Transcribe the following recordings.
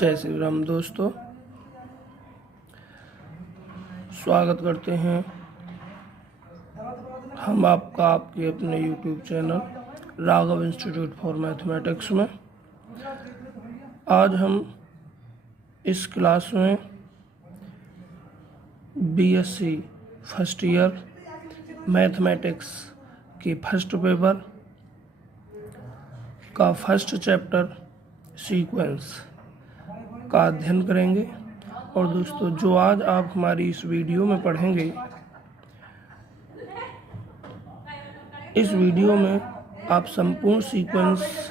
जय श्री राम दोस्तों, स्वागत करते हैं हम आपके अपने YouTube channel Raghav institute for mathematics में। आज हम इस क्लास में BSc फर्स्ट ईयर मैथमेटिक्स के फर्स्ट पेपर का फर्स्ट चैप्टर सीक्वेंस का अध्ययन करेंगे। और दोस्तों, जो आज आप हमारी इस वीडियो में पढ़ेंगे, इस वीडियो में आप संपूर्ण सीक्वेंस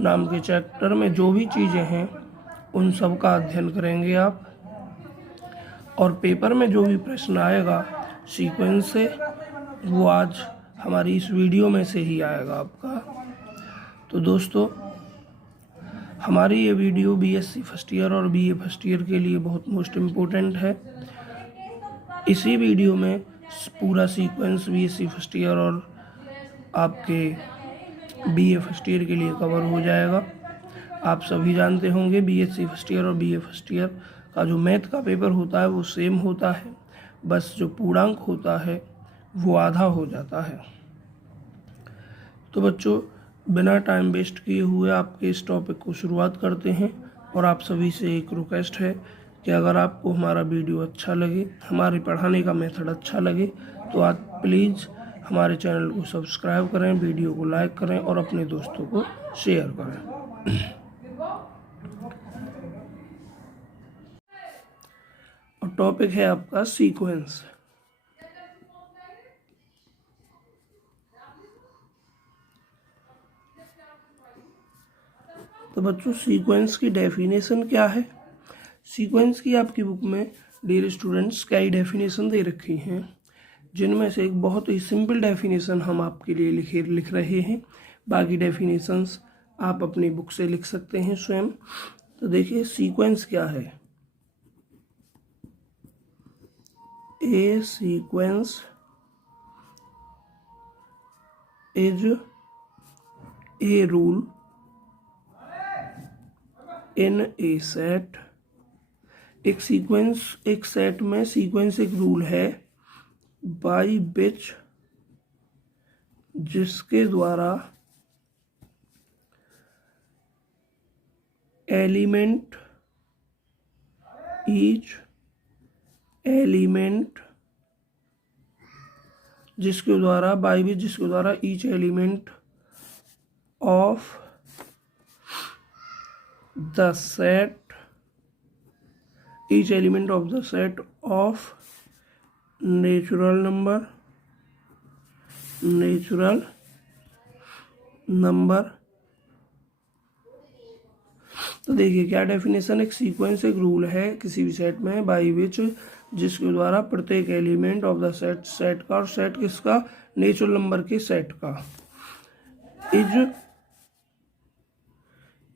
नाम के चैप्टर में जो भी चीज़ें हैं उन सब का अध्ययन करेंगे आप। और पेपर में जो भी प्रश्न आएगा सीक्वेंस से, वो आज हमारी इस वीडियो में से ही आएगा आपका। तो दोस्तों, हमारी ये वीडियो BSc फर्स्ट ईयर और BA फर्स्ट ईयर के लिए बहुत मोस्ट इम्पोर्टेंट है। इसी वीडियो में पूरा सीक्वेंस BSc फर्स्ट ईयर और आपके BA फर्स्ट ईयर के लिए कवर हो जाएगा। आप सभी जानते होंगे BSc फर्स्ट ईयर और BA फर्स्ट ईयर का जो मैथ का पेपर होता है वो सेम होता है, बस जो पूर्णांक होता है वो आधा हो जाता है। तो बच्चों, बिना टाइम वेस्ट किए हुए आपके इस टॉपिक को शुरुआत करते हैं। और आप सभी से एक रिक्वेस्ट है कि अगर आपको हमारा वीडियो अच्छा लगे, हमारे पढ़ाने का मेथड अच्छा लगे, तो आप प्लीज़ हमारे चैनल को सब्सक्राइब करें, वीडियो को लाइक करें और अपने दोस्तों को शेयर करें। और टॉपिक है आपका सीक्वेंस। तो बच्चों, सीक्वेंस की डेफिनेशन क्या है? सीक्वेंस की आपकी बुक में डियर स्टूडेंट्स कई डेफिनेशन दे रखी हैं, जिनमें से एक बहुत ही सिंपल डेफिनेशन हम आपके लिए लिख रहे हैं। बाकी डेफिनेशंस आप अपनी बुक से लिख सकते हैं स्वयं। तो देखिए, सीक्वेंस क्या है? A sequence is a rule in a set. एक सेट में सीक्वेंस एक रूल है बाई विच जिसके द्वारा each element of the set of natural number तो देखिए क्या डेफिनेशन। एक सीक्वेंस एक रूल है किसी भी सेट में बाई विच जिसके द्वारा प्रत्येक एलिमेंट ऑफ द सेट का, और सेट किसका? नेचुरल नंबर के सेट का, is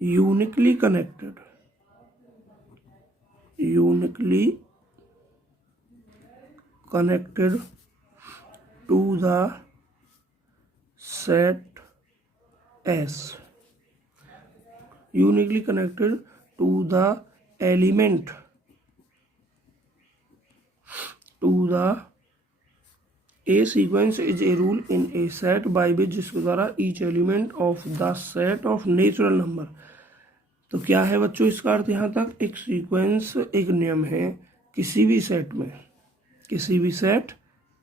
uniquely connected to the set S, uniquely connected to the element A sequence is a rule in a set by which जिसके द्वारा each element of the set of natural number। तो क्या है बच्चों इसका अर्थ यहाँ तक? एक सीक्वेंस एक नियम है किसी भी सेट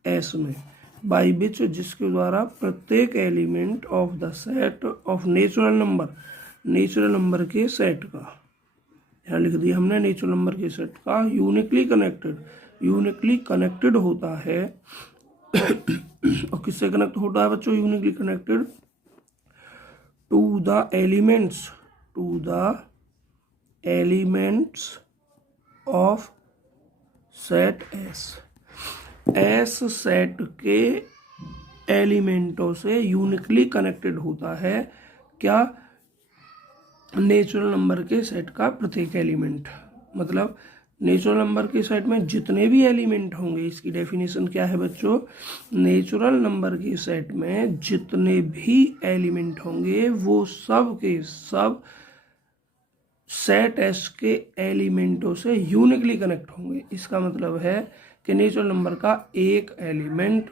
S में, बाई विच जिसके द्वारा प्रत्येक element of the set of natural number के सेट का, यहाँ लिख दिया हमने नेचुरल नंबर के सेट का, यूनिकली कनेक्टेड होता है। और किससे कनेक्ट होता है बच्चों? Uniquely connected to the elements of set S set के एलिमेंटों से यूनिकली कनेक्टेड होता है। क्या? नेचुरल नंबर के सेट का प्रत्येक एलिमेंट, मतलब नेचुरल नंबर के सेट में जितने भी एलिमेंट होंगे, इसकी डेफिनेशन क्या है बच्चों? नेचुरल नंबर के सेट में जितने भी एलिमेंट होंगे वो सब के सब सेट एस के एलिमेंटों से यूनिकली कनेक्ट होंगे। इसका मतलब है कि नेचुरल नंबर का एक एलिमेंट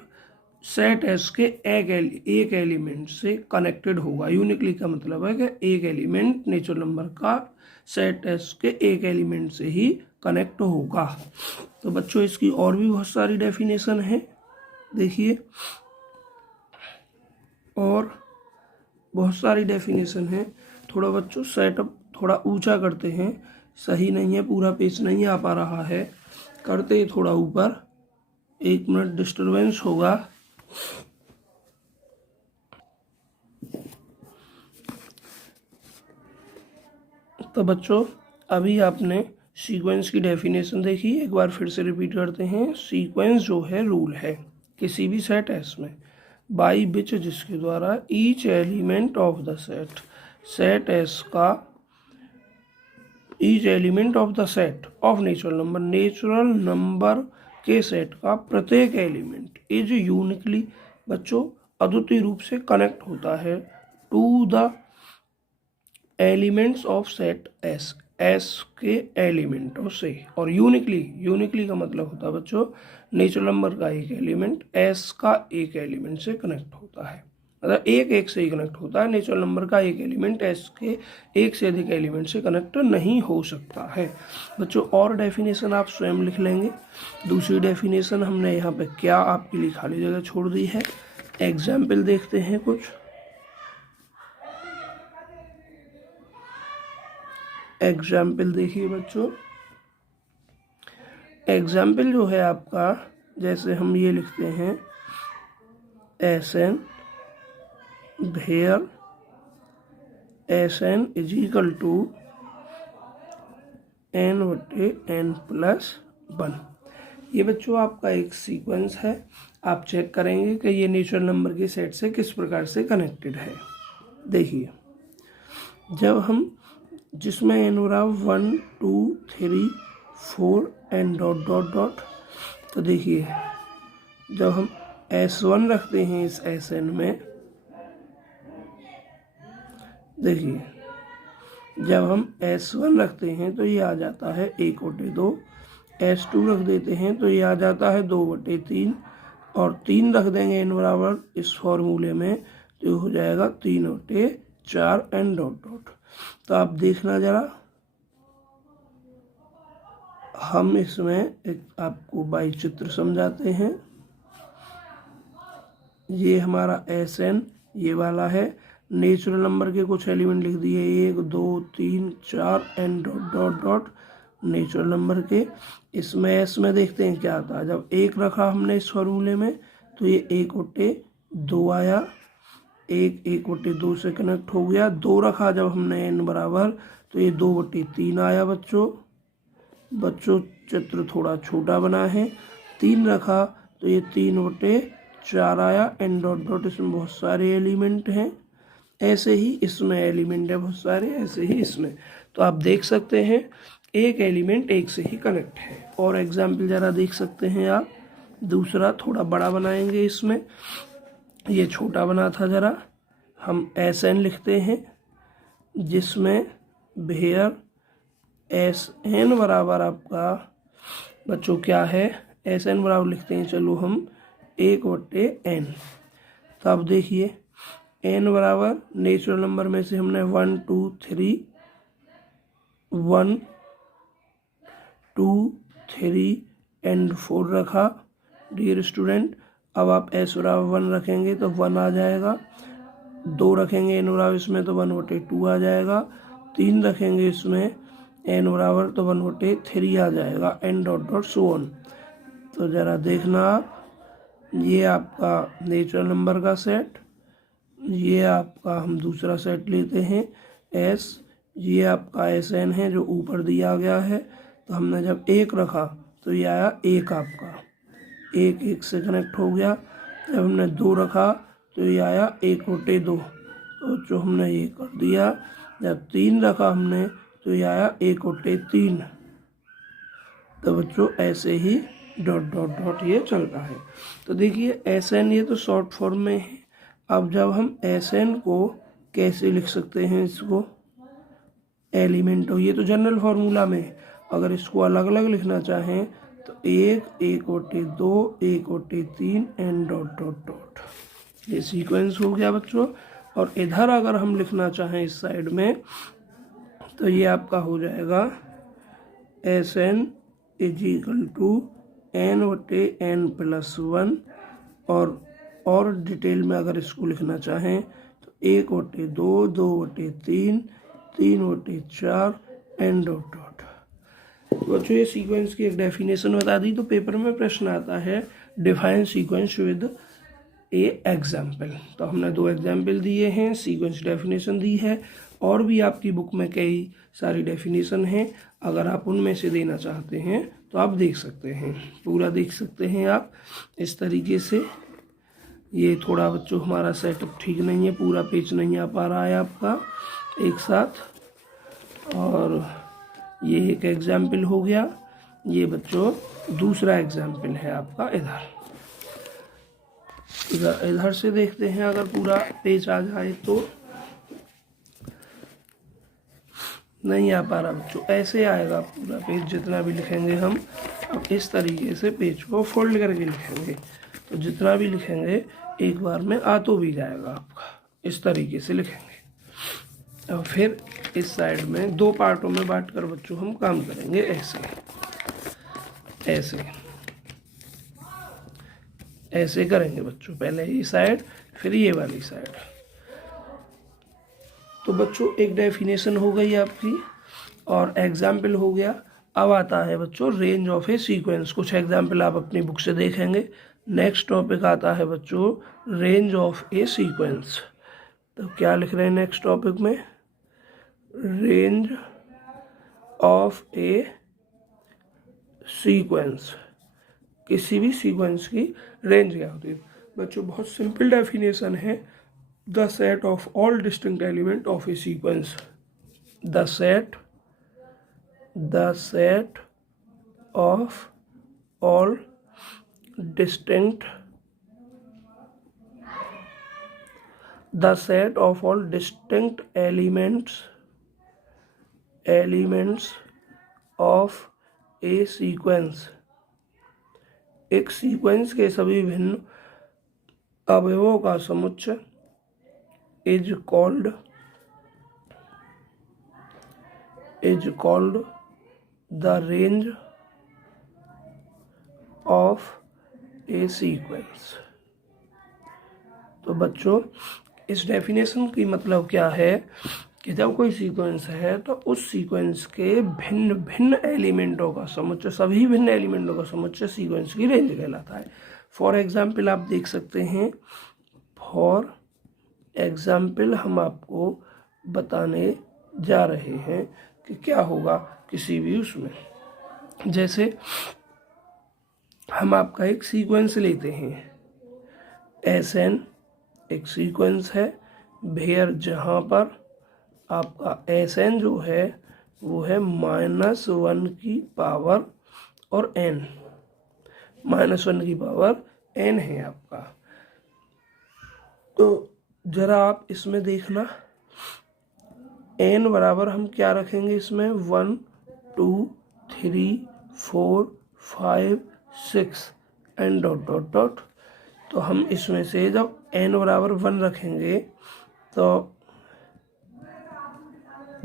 सेट एस के एक एलिमेंट से कनेक्टेड होगा। यूनिकली का मतलब है कि एक एलिमेंट नेचुरल नंबर का सेट एस के एक एलिमेंट से ही कनेक्ट होगा। तो बच्चों इसकी और भी बहुत सारी डेफिनेशन है, देखिए, और बहुत सारी डेफिनेशन है। थोड़ा बच्चों सेटअप थोड़ा ऊंचा करते हैं, सही नहीं है, पूरा पेज नहीं आ पा रहा है, करते हैं थोड़ा ऊपर, 1 मिनट डिस्टरबेंस होगा। तो बच्चों अभी आपने सीक्वेंस की डेफिनेशन देखी, एक बार फिर से रिपीट करते हैं। सीक्वेंस जो है रूल है किसी भी सेट एस में, बाई विच जिसके द्वारा each element of the set S का each element of the set of natural number के सेट का प्रत्येक एलिमेंट इज यूनिकली बच्चों अद्वितीय रूप से कनेक्ट होता है to the elements of set S, S के एलिमेंटों से। और यूनिकली का मतलब होता है बच्चों नेचुरल नंबर का एक एलिमेंट एस का एक एलिमेंट से कनेक्ट होता है, मतलब एक से ही कनेक्ट होता है। नेचुरल नंबर का एक एलिमेंट एस के एक से अधिक एलिमेंट से कनेक्ट नहीं हो सकता है। बच्चों और डेफिनेशन आप स्वयं लिख लेंगे। दूसरी डेफिनेशन हमने यहाँ पे क्या आपके लिए खाली जगह छोड़ दी है, एग्जाम्पल देखते हैं कुछ। एग्जाम्पल देखिए बच्चों, एग्जाम्पल जो है आपका, जैसे हम ये लिखते हैं S N where S N is equal to n/n+1। ये बच्चों आपका एक सीक्वेंस है। आप चेक करेंगे कि ये नेचुरल नंबर के सेट से किस प्रकार से कनेक्टेड है। देखिए, जब हम जिसमें n बराबर 1 2 3 4 एंड डॉट डॉट डॉट, तो देखिए जब हम S1 रखते हैं इस Sn में, देखिए जब हम S1 रखते हैं तो ये आ जाता है 1/2, S2 रख देते हैं तो ये आ जाता है 2/3, और 3 रख देंगे n बराबर इस फॉर्मूले में तो हो जाएगा 3/4 एंड डॉट डॉट। तो आप देखना जरा, हम इसमें एक आपको बाई चित्र समझाते हैं। ये हमारा Sn ये वाला है, नेचुरल नंबर के कुछ एलिमेंट लिख दिए 1 2 3 4 and dot dot dot natural number के। इसमें एस में देखते हैं क्या आता है। जब 1 रखा हमने इस फॉर्मूले में तो ये 1/2 आया, 1/2 से कनेक्ट हो गया। 2 रखा जब हमने n बराबर तो ये 2/3 आया बच्चों चित्र थोड़ा छोटा बना है। 3 रखा तो ये 3/4 आया, एन डॉट डॉट। इसमें बहुत सारे एलिमेंट हैं, ऐसे ही इसमें एलिमेंट है बहुत सारे, ऐसे ही इसमें। तो आप देख सकते हैं एक एलिमेंट एक से ही कनेक्ट है। और एग्जाम्पल ज़रा देख सकते हैं आप, दूसरा थोड़ा बड़ा बनाएंगे, इसमें ये छोटा बना था, ज़रा हम Sn लिखते हैं जिसमें वेयर Sn बराबर आपका बच्चों क्या है, Sn बराबर लिखते हैं चलो हम 1/n। तो अब देखिए n बराबर नेचुरल नंबर में से हमने 1 2 3 1 2 3 एंड 4 रखा डियर स्टूडेंट। अब आप s बराबर 1 रखेंगे तो 1 आ जाएगा, 2 रखेंगे n बराबर इसमें तो 1/2 आ जाएगा, 3 रखेंगे इसमें n बराबर तो 1/3 आ जाएगा, and dot dot so on. तो ज़रा देखना आप, ये आपका नेचुरल नंबर का सेट, ये आपका हम दूसरा सेट लेते हैं S, ये आपका Sn है जो ऊपर दिया गया है। तो हमने जब 1 रखा तो ये आया 1 आपका, 1 से कनेक्ट हो गया। जब हमने 2 रखा तो ये आया 1/2, तो जो हमने ये कर दिया। जब 3 रखा हमने तो ये आया 1/3। तो बच्चों ऐसे ही डॉट डॉट डॉट ये चलता है। तो देखिए Sn ये तो शॉर्ट फॉर्म में है। अब जब हम Sn को कैसे लिख सकते हैं, इसको एलिमेंट हो, ये तो जनरल फार्मूला में है। अगर इसको अलग अलग लिखना चाहें तो 1/2, 1/3 एन डॉट डॉट डॉट, ये सीक्वेंस हो गया बच्चों। और इधर अगर हम लिखना चाहें इस साइड में तो ये आपका हो जाएगा SN = n/n+1। और डिटेल में अगर इसको लिखना चाहें तो 1/2, 2/3, 3/4 एन डॉट डॉट। तो बच्चों ये सीक्वेंस की एक डेफिनेशन बता दी। तो पेपर में प्रश्न आता है define sequence with a example. तो हमने 2 एग्जाम्पल दिए हैं, सीक्वेंस डेफिनेशन दी है, और भी आपकी बुक में कई सारी डेफिनेशन हैं। अगर आप उनमें से देना चाहते हैं तो आप देख सकते हैं, पूरा देख सकते हैं आप इस तरीके से। ये थोड़ा बच्चों हमारा सेटअप ठीक नहीं है, पूरा पेज नहीं आ पा रहा है आपका एक साथ। और ये एक एग्जाम्पल हो गया। ये बच्चों दूसरा एग्जाम्पल है आपका। इधर से देखते हैं, अगर पूरा पेज आ जाए तो नहीं आ पा रहा बच्चों, ऐसे आएगा पूरा पेज जितना भी लिखेंगे हम। अब इस तरीके से पेज को फोल्ड करके लिखेंगे तो जितना भी लिखेंगे एक बार में आ तो भी जाएगा आपका। इस तरीके से लिखेंगे और फिर इस साइड में 2 पार्टों में बांटकर बच्चों हम काम करेंगे। ऐसे करेंगे बच्चों, पहले ये साइड फिर ये वाली साइड। तो बच्चों एक डेफिनेशन हो गई आपकी और एग्जाम्पल हो गया। अब आता है बच्चों रेंज ऑफ ए सीक्वेंस। कुछ एग्जाम्पल आप अपनी बुक से देखेंगे। नेक्स्ट टॉपिक आता है बच्चों रेंज ऑफ ए सीक्वेंस। तो क्या लिख रहे हैं नेक्स्ट टॉपिक में? Range of A sequence. किसी भी सीक्वेंस की रेंज क्या होती है बच्चों? बहुत सिंपल डेफिनेशन है। The set of all distinct element of A sequence. The set of all distinct elements of A sequence. एक सीक्वेंस के सभी भिन्न अवयवों का समुच्चय is called the range of A sequence. तो बच्चों इस डेफिनेशन की मतलब क्या है कि जब कोई सीक्वेंस है तो उस सीक्वेंस के भिन्न भिन्न एलिमेंटों का समुच्चय, सभी भिन्न एलिमेंटों का समुच्चय सीक्वेंस की रेंज कहलाता है। फॉर एग्जाम्पल आप देख सकते हैं। फॉर एग्जाम्पल हम आपको बताने जा रहे हैं कि क्या होगा किसी भी उसमें। जैसे हम आपका एक सीक्वेंस लेते हैं। SN एक सीक्वेंस है वेयर जहाँ पर आपका SN जो है वो है -1 की पावर और n, -1 की पावर n है आपका। तो जरा आप इसमें देखना, n बराबर हम क्या रखेंगे इसमें? 1 2 3 4 5 6 एंड डॉट डॉट डॉट। तो हम इसमें से जब n बराबर 1 रखेंगे तो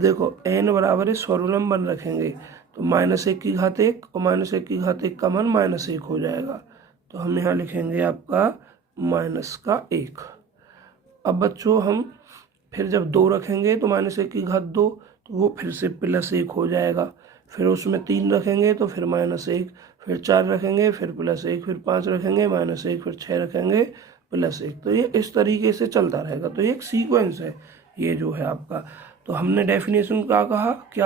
देखो n बराबर इस फॉर्मूला में 1 रखेंगे तो -1 की घात 1 और -1 की घात 1 का मान -1 हो जाएगा। तो हम यहाँ लिखेंगे आपका -1। अब बच्चों हम फिर जब 2 रखेंगे तो -1 की घात 2, तो वो फिर से +1 हो जाएगा। फिर उसमें 3 रखेंगे तो फिर -1, फिर 4 रखेंगे फिर +1, फिर 5 रखेंगे -1, फिर 6 रखेंगे +1। तो ये इस तरीके से चलता रहेगा। तो ये एक सीक्वेंस है ये जो है आपका। तो हमने डेफिनेशन क्या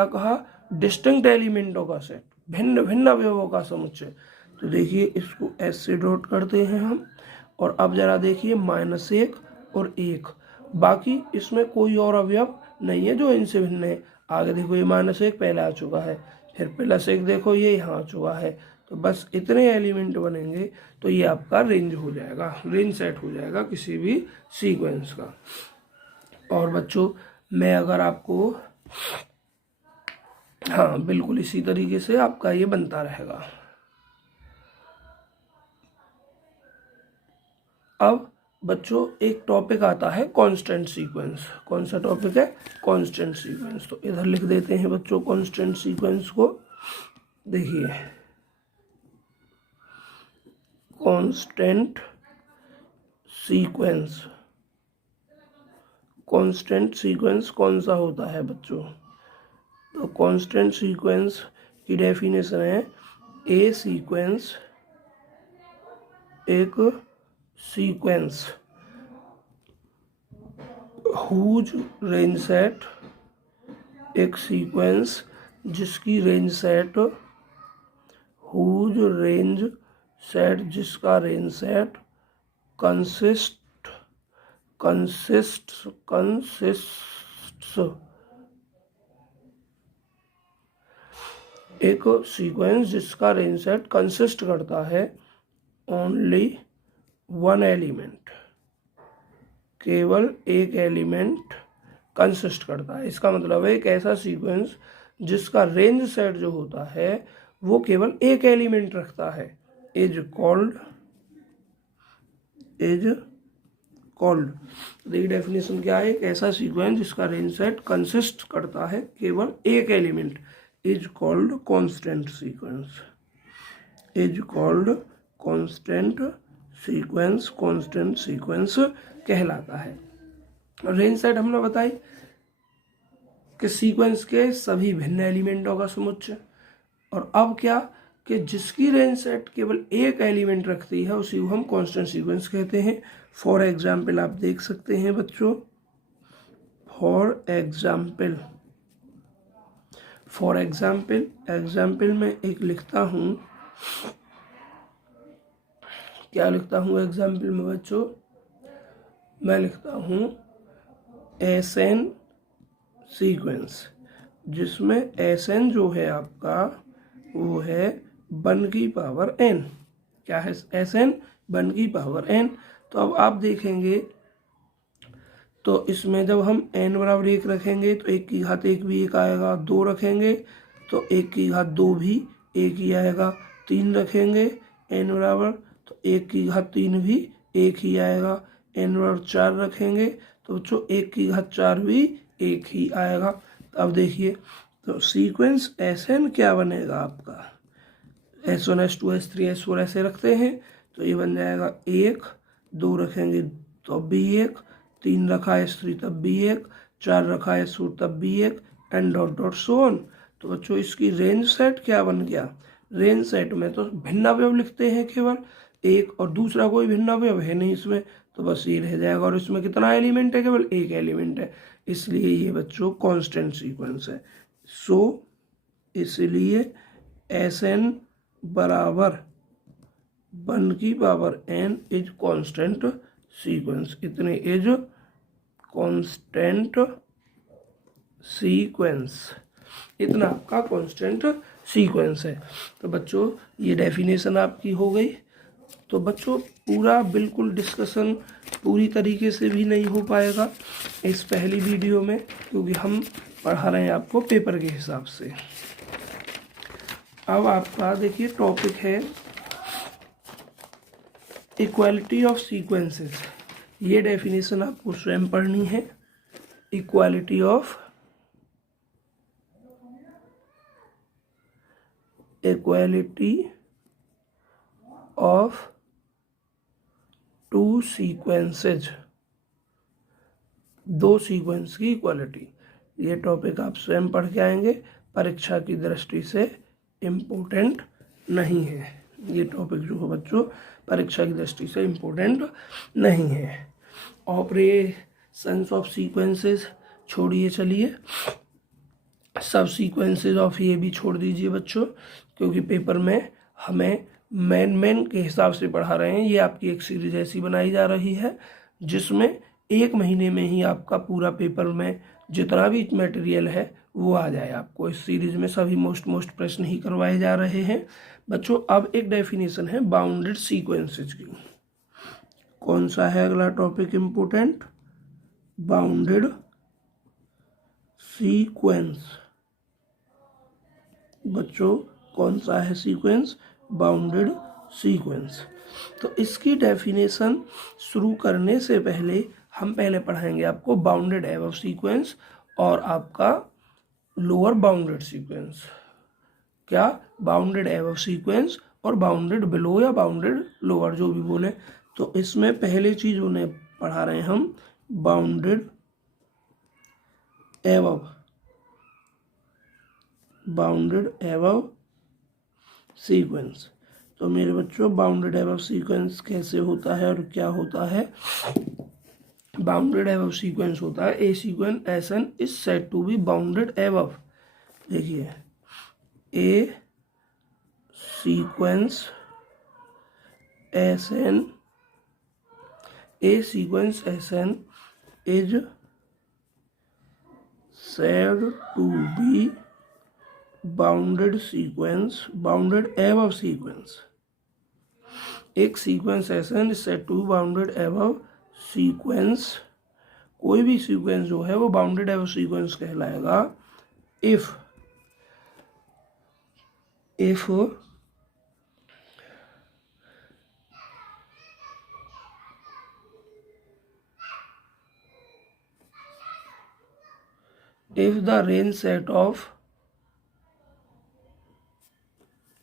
कहा? डिस्टिंक्ट एलिमेंटों का सेट, भिन्न भिन्न अवयवों का समुच्चय। तो देखिए इसको S से डॉट करते हैं हम। और अब जरा देखिए -1 और 1, बाकी इसमें कोई और अवयव नहीं है जो इनसे भिन्न है। आगे देखो ये -1 पहले आ चुका है, फिर +1 देखो ये यहाँ आ चुका है। तो बस इतने एलिमेंट बनेंगे तो ये आपका रेंज हो जाएगा, रेंज सेट हो जाएगा किसी भी सीक्वेंस का। और बच्चों मैं अगर आपको हाँ बिल्कुल इसी तरीके से आपका ये बनता रहेगा। अब बच्चों एक टॉपिक आता है कांस्टेंट सीक्वेंस। कौन सा टॉपिक है? Constant sequence. तो इधर लिख देते हैं बच्चों कांस्टेंट सीक्वेंस को। देखिए कांस्टेंट सीक्वेंस, कांस्टेंट सीक्वेंस कौन सा होता है बच्चों? तो कांस्टेंट सीक्वेंस की डेफिनेशन है ए सीक्वेंस, एक सीक्वेंस हुज रेंज सेट, एक सीक्वेंस जिसकी range set, whose range set जिसका रेंज सेट कंसिस्ट्स एक सीक्वेंस जिसका रेंज सेट कंसिस्ट करता है ओनली वन एलिमेंट, केवल एक एलिमेंट कंसिस्ट करता है। इसका मतलब है एक ऐसा सीक्वेंस जिसका रेंज सेट जो होता है वो केवल एक एलिमेंट रखता है, इज कॉल्ड देखिए डेफिनेशन क्या है, एक ऐसा सीक्वेंस जिसका रेंज सेट कंसिस्ट करता है केवल एक element is called constant sequence, is called constant sequence, constant sequence कहलाता है। रेंज सेट हमने बताई कि सीक्वेंस के सभी भिन्न एलिमेंटों का समुच्चय। और अब क्या कि जिसकी रेंज सेट केवल एक एलिमेंट रखती है उसी को हम कांस्टेंट सीक्वेंस कहते हैं। फॉर एग्जाम्पल आप देख सकते हैं बच्चों, फॉर एग्जाम्पल में एक लिखता हूँ, क्या लिखता हूँ एग्जाम्पल में बच्चों? मैं लिखता हूँ SN सीक्वेंस, जिसमें SN जो है आपका वो है 1 की पावर n। क्या है SN? 1 की पावर n। तो अब आप देखेंगे तो इसमें जब हम n बराबर 1 रखेंगे तो 1 की घात 1 भी 1 आएगा, 2 रखेंगे तो 1 की घात 2 भी 1 ही आएगा, 3 रखेंगे n बराबर तो 1 की घात 3 भी 1 ही आएगा, n बराबर 4 रखेंगे तो बच्चों 1 की घात 4 भी 1 ही आएगा। तो अब देखिए तो सीक्वेंस SN क्या बनेगा आपका, S1 S2 S3 S4 ऐसे रखते हैं तो ये बन जाएगा 1, 2 रखेंगे तो अब भी 1, 3 रखा है S3 तब भी 1, 4 रखा है S4 तब भी 1 and dot dot so on. तो बच्चों इसकी रेंज सेट क्या बन गया? रेंज सेट में तो भिन्नावयव लिखते हैं केवल एक, और दूसरा कोई भिन्नावयव है नहीं इसमें, तो बस ये रह जाएगा। और इसमें कितना एलिमेंट है? केवल एक एलिमेंट है, इसलिए ये बच्चों कांस्टेंट सीक्वेंस है। सो इसलिए SN बराबर 1 की power n is constant sequence, इतने इज कांस्टेंट सीक्वेंस, इतना आपका कांस्टेंट सीक्वेंस है। तो बच्चों ये डेफिनेशन आपकी हो गई। तो बच्चों पूरा बिल्कुल डिस्कशन पूरी तरीके से भी नहीं हो पाएगा इस पहली वीडियो में, क्योंकि हम पढ़ा रहे हैं आपको पेपर के हिसाब से। अब आपका देखिए टॉपिक है इक्वालिटी ऑफ सीक्वेंसेस। ये डेफिनेशन आपको स्वयं पढ़नी है। इक्वालिटी ऑफ टू सीक्वेंसेज, दो सीक्वेंस की इक्वालिटी। ये टॉपिक आप स्वयं पढ़ के आएंगे, परीक्षा की दृष्टि से इम्पोर्टेंट नहीं है। ये टॉपिक जो है बच्चों परीक्षा की दृष्टि से इम्पोर्टेंट नहीं है। ऑपरेशंस ऑफ सीक्वेंसेस छोड़िए, चलिए सब सीक्वेंसेस ऑफ ये भी छोड़ दीजिए बच्चों, क्योंकि पेपर में हमें मेन के हिसाब से पढ़ा रहे हैं। ये आपकी एक सीरीज ऐसी बनाई जा रही है जिसमें 1 महीने में ही आपका पूरा पेपर में जितना भी मटेरियल है वो आ जाए। आपको इस सीरीज में सभी मोस्ट प्रश्न ही करवाए जा रहे हैं बच्चों। अब एक डेफिनेशन है बाउंडेड सीक्वेंसेज की। कौन सा है अगला टॉपिक इम्पोर्टेंट? Bounded sequence. बच्चों कौन सा है सीक्वेंस? Bounded sequence. तो इसकी डेफिनेशन शुरू करने से पहले हम पहले पढ़ाएंगे आपको बाउंडेड एबव सीक्वेंस और आपका लोअर बाउंडेड सीक्वेंस। क्या? बाउंडेड एबव सीक्वेंस और बाउंडेड बिलो या बाउंडेड लोअर, जो भी बोले। तो इसमें पहली चीज उन्हें पढ़ा रहे हैं हम bounded above, bounded above sequence. तो मेरे बच्चों बाउंडेड एबव सीक्वेंस कैसे होता है और क्या होता है? बाउंडेड एबव सीक्वेंस होता है a sequence S N is said to be bounded above. देखिए, a sequence S N, a sequence S N is said to be bounded sequence, bounded above sequence। एक सीक्वेंस ऐसा है said to bounded above sequence, कोई भी sequence जो है वो bounded above sequence कहलाएगा if the range set of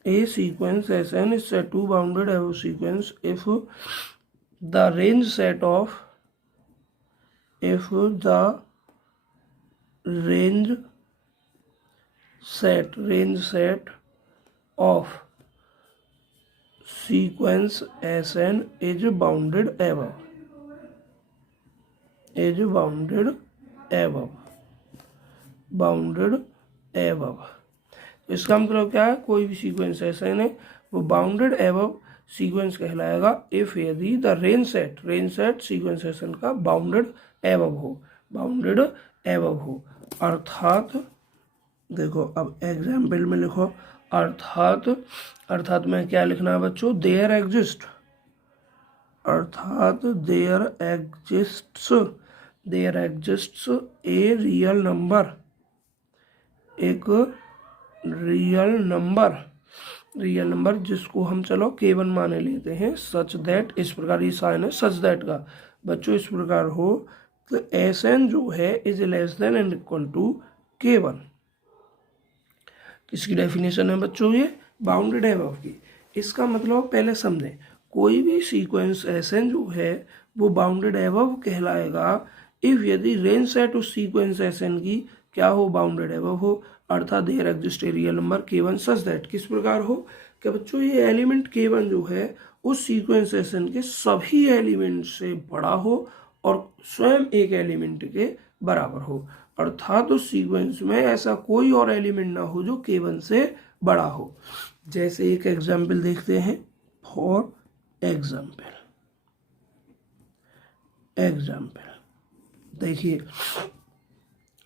a sequence Sn is set to bounded above sequence if the range set of of sequence Sn is bounded above, bounded above. इसका मतलब क्या है? कोई भी सीक्वेंस ऐसा है वो बाउंडेड एबव सीक्वेंस कहलाएगा इफ यदि द रेंज सेट सीक्वेंस एसन का बाउंडेड एबव हो, अर्थात देखो अब एग्जाम्पल में लिखो, अर्थात में क्या लिखना है बच्चों? There exist a real number, एक रियल नंबर जिसको हम चलो K1 माने लेते हैं, सच दैट, इस प्रकार ये साइन है सच दैट का बच्चों इस प्रकार हो तो Sn जो है is less than and equal to K1। किसकी डेफिनेशन है बच्चों? ये बाउंडेड एबव की। इसका मतलब पहले समझें, कोई भी सीक्वेंस Sn जो है वो बाउंडेड एबव कहलाएगा इफ यदि रेंज सेट उस सीक्वेंस Sn की क्या हो? बाउंडेड एबव हो, अर्थात there exist a real number K1 such that. किस प्रकार हो? क्या बच्चों ये एलिमेंट K1 जो है उस सीक्वेंस Sn के सभी एलिमेंट से बड़ा हो और स्वयं एक एलिमेंट के बराबर हो, अर्थात उस सीक्वेंस में ऐसा कोई और एलिमेंट ना हो जो K1 से बड़ा हो। जैसे एक एग्जाम्पल देखते हैं, फॉर एग्जाम्पल देखिए,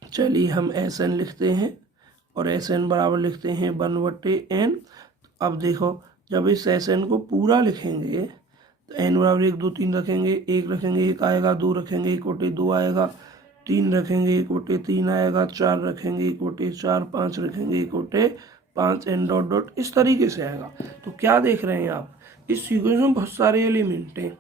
चलिए हम Sn लिखते हैं और Sn बराबर लिखते हैं 1/n। अब देखो जब इस Sn को पूरा लिखेंगे तो n बराबर 1 2 3 रखेंगे, 1 रखेंगे 1 आएगा, 2 रखेंगे 1/2 आएगा, 3 रखेंगे 1/3 आएगा, 4 रखेंगे 1/4, 5 रखेंगे 1/5, n डॉट डॉट इस तरीके से आएगा। तो क्या देख रहे हैं आप? इस सीक्वेंस में बहुत सारे एलिमेंट हैं,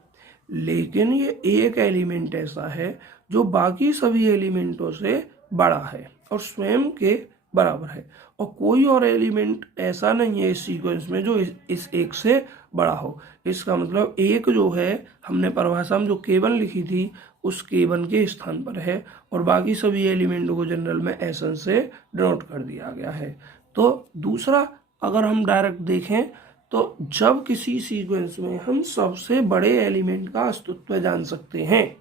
लेकिन ये एक एलिमेंट ऐसा है जो बाकी सभी एलिमेंटों से बड़ा है और स्वयं के बराबर है, और कोई और एलिमेंट ऐसा नहीं है इस सीक्वेंस में जो इस एक से बड़ा हो। इसका मतलब एक जो है हमने परिभाषा में जो K1 लिखी थी उस K1 के स्थान पर है और बाकी सभी एलिमेंटों को जनरल में Sn से डिनोट कर दिया गया है। तो दूसरा अगर हम डायरेक्ट देखें तो जब किसी सीक्वेंस में हम सबसे बड़े एलिमेंट का अस्तित्व जान सकते हैं,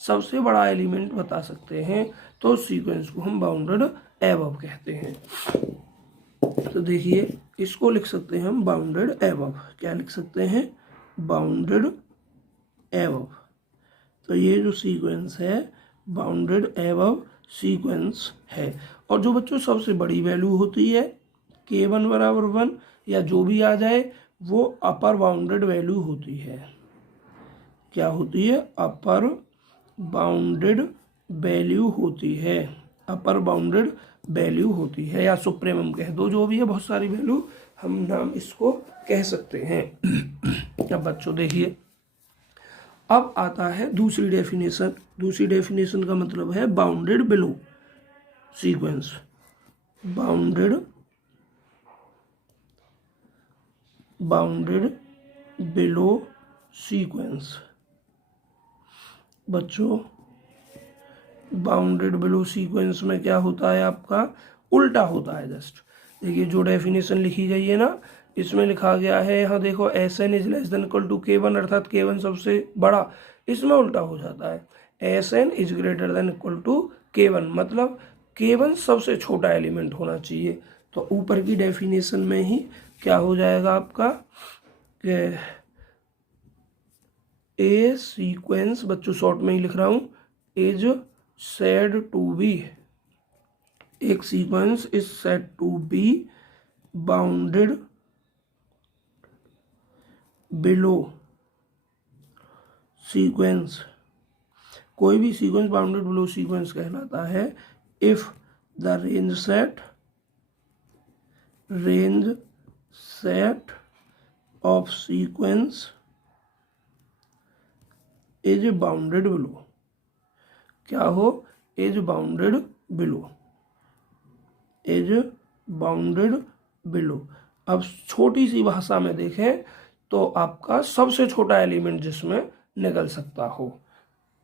सबसे बड़ा एलिमेंट बता सकते हैं, तो सीक्वेंस को हम बाउंडेड एबव कहते हैं। तो देखिए इसको लिख सकते हैं हम बाउंडेड एबव। क्या लिख सकते हैं? Bounded above. तो ये जो सीक्वेंस है बाउंडेड एबव सीक्वेंस है। और जो बच्चों सबसे बड़ी वैल्यू होती है K1 बराबर 1 या जो भी आ जाए वो अपर बाउंडेड वैल्यू होती है। क्या होती है? अपर बाउंडेड वैल्यू होती है। अपर बाउंडेड वैल्यू होती है, या सुप्रीमम कह दो, जो भी है, बहुत सारी वैल्यू हम नाम इसको कह सकते हैं। अब बच्चों देखिए, अब आता है दूसरी डेफिनेशन। दूसरी डेफिनेशन का मतलब है bounded below sequence. Bounded below sequence. बच्चों, बाउंडेड बिलो सीक्वेंस में क्या होता है, आपका उल्टा होता है। जस्ट देखिए, जो डेफिनेशन लिखी गई है ना, इसमें लिखा गया है, यहाँ देखो, S N is less than equal to K1, अर्थात K1 सबसे बड़ा। इसमें उल्टा हो जाता है, S N is greater than equal to K1, मतलब K1 सबसे छोटा एलिमेंट होना चाहिए। तो ऊपर की डेफिनेशन में ही क्या हो जाएगा आपका कि ए सीक्वेंस, बच्चों शॉर्ट में ही लिख रहा हूँ, इज said to be, एक sequence is said to be bounded below sequence. कोई भी सीक्वेंस बाउंडेड बिलो सीक्वेंस कहलाता है if the range set of sequence is bounded below. क्या हो, is bounded below, is bounded below. अब छोटी सी भाषा में देखें तो आपका सबसे छोटा एलिमेंट जिसमें निकल सकता हो,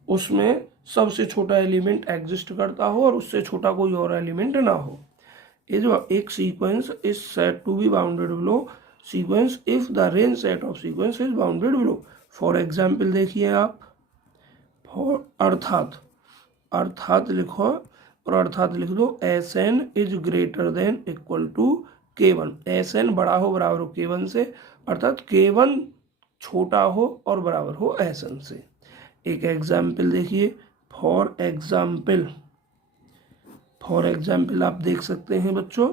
उसमें सबसे छोटा एलिमेंट एग्जिस्ट करता हो और उससे छोटा कोई और एलिमेंट ना हो। एक sequence is said to be bounded below sequence if the range set of sequence is bounded below. For example देखिए आप, फॉर अर्थात लिखो और अर्थात लिख दो, S N is greater than equal to K1। S N बड़ा हो, बराबर हो K1 से, अर्थात K1 छोटा हो और बराबर हो एस एन से। एक एग्जाम्पल देखिए, फॉर एग्जाम्पल आप देख सकते हैं बच्चों,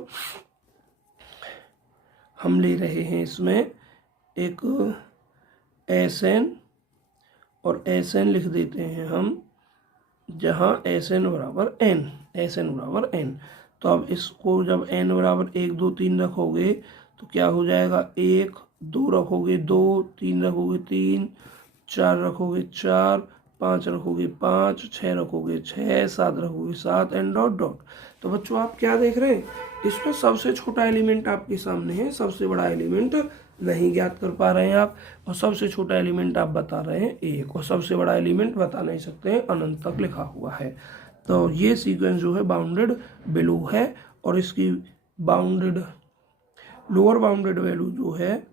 हम ले रहे हैं इसमें एक एस एन, और एस एन लिख देते हैं हम जहाँ एस एन बराबर एन। तो अब इसको जब एन बराबर 1 2 3 रखोगे तो क्या हो जाएगा, 1 2 रखोगे 2, 3 रखोगे 3, 4 रखोगे 4, 5 रखोगे 5, 6 रखोगे 6, 7 रखोगे 7, एंड डॉट डॉट। तो बच्चों आप क्या देख रहे हैं, इसमें सबसे छोटा एलिमेंट आपके सामने है, सबसे बड़ा एलिमेंट नहीं ज्ञात कर पा रहे हैं आप, और सबसे छोटा एलिमेंट आप बता रहे हैं 1, और सबसे बड़ा एलिमेंट बता नहीं सकते हैं, अनंत तक लिखा हुआ है। तो ये सीक्वेंस जो है बाउंडेड बिलो है, और इसकी लोअर बाउंडेड वैल्यू जो है,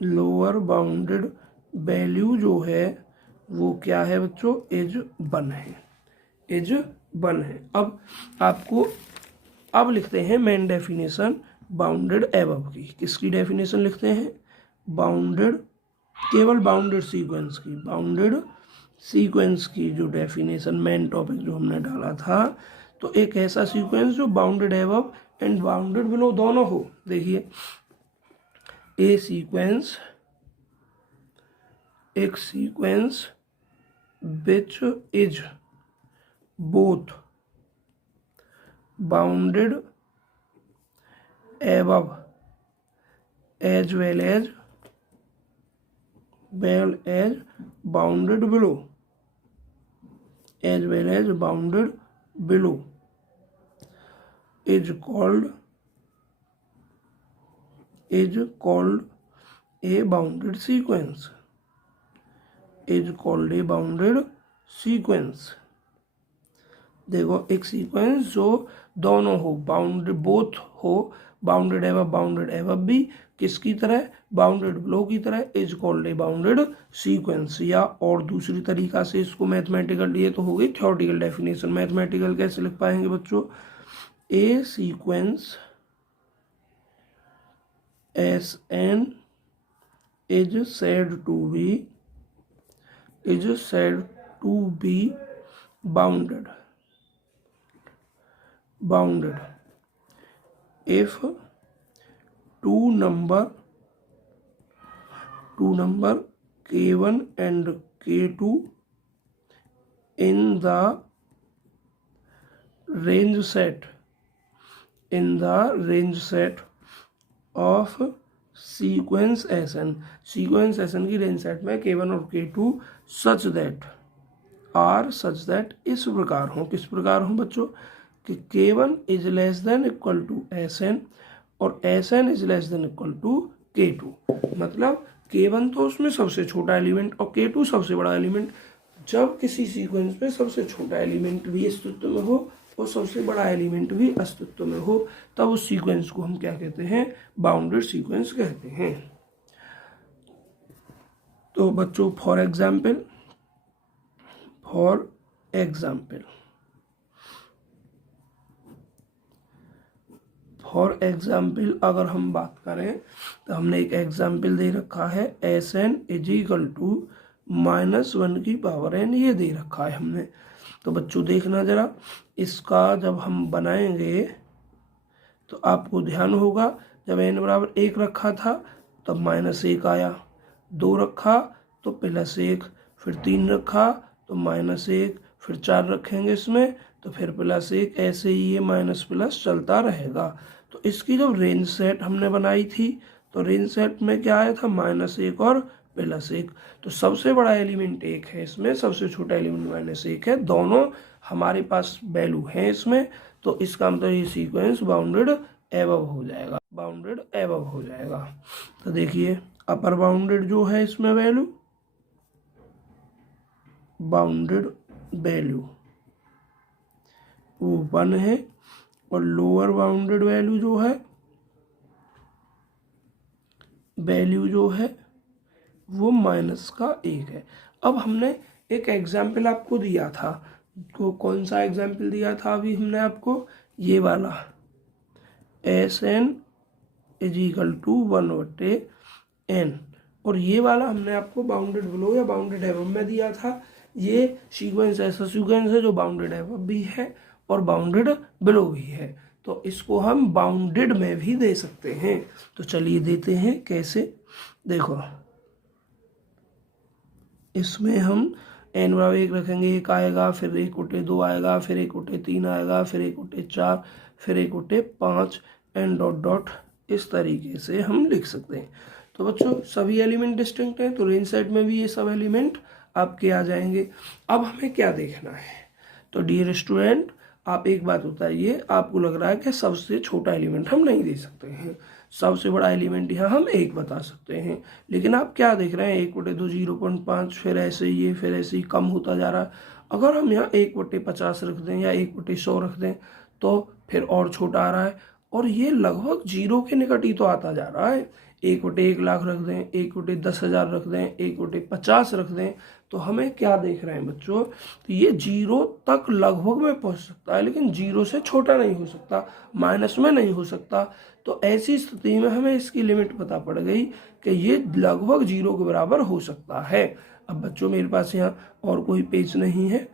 लोअर बाउंडेड वैल्यू जो है वो क्या है बच्चों, एज 1 है। अब आपको अब लिखते हैं मेन डेफिनेशन बाउंडेड एबव की। किसकी डेफिनेशन लिखते हैं, बाउंडेड, केवल बाउंडेड सीक्वेंस की जो डेफिनेशन, मेन टॉपिक जो हमने डाला था। तो एक ऐसा सीक्वेंस जो bounded above and bounded below दोनों हो। देखिए, एक sequence which is both bounded above as well as bounded below, is called a bounded sequence, देखो, एक सीक्वेंस जो दोनों हो, बोथ हो, बाउंडेड एबव भी किसकी तरह, बाउंडेड बिलो की तरह, is called a bounded sequence. या और दूसरी तरीका से इसको मैथमेटिकल, ये तो हो गई थ्योरेटिकल डेफिनेशन। मैथमेटिकल कैसे लिख पाएंगे बच्चों, a sequence S N is said to be bounded if two number K1 and K2 in the range set of sequence Sn की रेंज सेट में K1 और K2 such that इस प्रकार हो। किस प्रकार हो बच्चों कि K1 is less than equal to Sn और Sn is less than equal to K2। मतलब K1 तो उसमें सबसे छोटा एलिमेंट और K2 सबसे बड़ा एलिमेंट। जब किसी सीक्वेंस में सबसे छोटा एलिमेंट भी अस्तित्व में हो और सबसे बड़ा एलिमेंट भी अस्तित्व में हो तब उस सीक्वेंस को हम क्या कहते हैं, बाउंडेड सीक्वेंस कहते हैं। तो बच्चों फॉर एग्जाम्पल अगर हम बात करें तो हमने एक एग्जाम्पल दे रखा है Sn is equal to -1n, ये दे रखा है हमने। तो बच्चों देखना जरा, इसका जब हम बनाएंगे तो आपको ध्यान होगा जब n बराबर 1 रखा था तब -1 आया, 2 रखा तो +1, फिर 3 रखा तो -1, फिर 4 रखेंगे इसमें तो फिर +1, ऐसे ही ये माइनस प्लस चलता रहेगा। तो इसकी जब रेंज सेट हमने बनाई थी तो रेंज सेट में क्या आया था, -1 और +1। तो सबसे बड़ा एलिमेंट 1 है इसमें, सबसे छोटा एलिमेंट -1 है, दोनों हमारे पास वैल्यू है इसमें। तो इसका मतलब ये सीक्वेंस बाउंडेड एबव हो जाएगा। तो देखिए अपर बाउंडेड जो है इसमें वैल्यू, बाउंडेड वैल्यू वो 1 है और लोअर बाउंडेड वैल्यू जो है वो -1 है। अब हमने एक एग्जाम्पल आपको दिया था, तो कौन सा एग्जाम्पल दिया था अभी हमने आपको, ये वाला Sn is equal to 1/n, और ये वाला हमने आपको बाउंडेड बिलो या बाउंडेड एबव में दिया था। ये सीक्वेंस ऐसा सीक्वेंस है जो बाउंडेड एबव भी है और बाउंडेड बिलो भी है, तो इसको हम बाउंडेड में भी दे सकते हैं। तो चलिए देते हैं कैसे, देखो इसमें हम n बराबर 1 रखेंगे, 1 आएगा, फिर 1/2 आएगा, फिर 1/3 आएगा, फिर 1/4, फिर 1/5 एंड डॉट डॉट, इस तरीके से हम लिख सकते हैं। तो बच्चों सभी एलिमेंट डिस्टिंक्ट हैं, तो रेंज सेट में भी ये सब एलिमेंट आपके आ जाएंगे। अब हमें क्या देखना है, तो डियर स्टूडेंट आप एक बात बताइए, आपको लग रहा है कि सबसे छोटा एलिमेंट हम नहीं दे सकते हैं, सबसे बड़ा एलिमेंट यहाँ हम 1 बता सकते हैं, लेकिन आप क्या देख रहे हैं 1/2 0.5, फिर ऐसे ही फिर ऐसे ही कम होता जा रहा है। अगर हम यहाँ 1/50 रख दें या 1/100 रख दें तो फिर और छोटा आ रहा है, और ये लगभग 0 के निकट ही तो आता जा रहा है। 1/1 लाख रख दें, 1/10,000 रख दें, 1/50 रख दें, तो हमें क्या देख रहे हैं बच्चों, तो ये 0 तक लगभग में पहुंच सकता है, लेकिन 0 से छोटा नहीं हो सकता, माइनस में नहीं हो सकता। तो ऐसी स्थिति में हमें इसकी लिमिट पता पड़ गई कि ये लगभग 0 के बराबर हो सकता है। अब बच्चों मेरे पास यहाँ और कोई पेज नहीं है,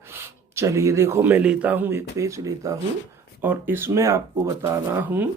चलिए देखो मैं लेता हूँ, एक पेज लेता हूँ और इसमें आपको बता रहा हूँ,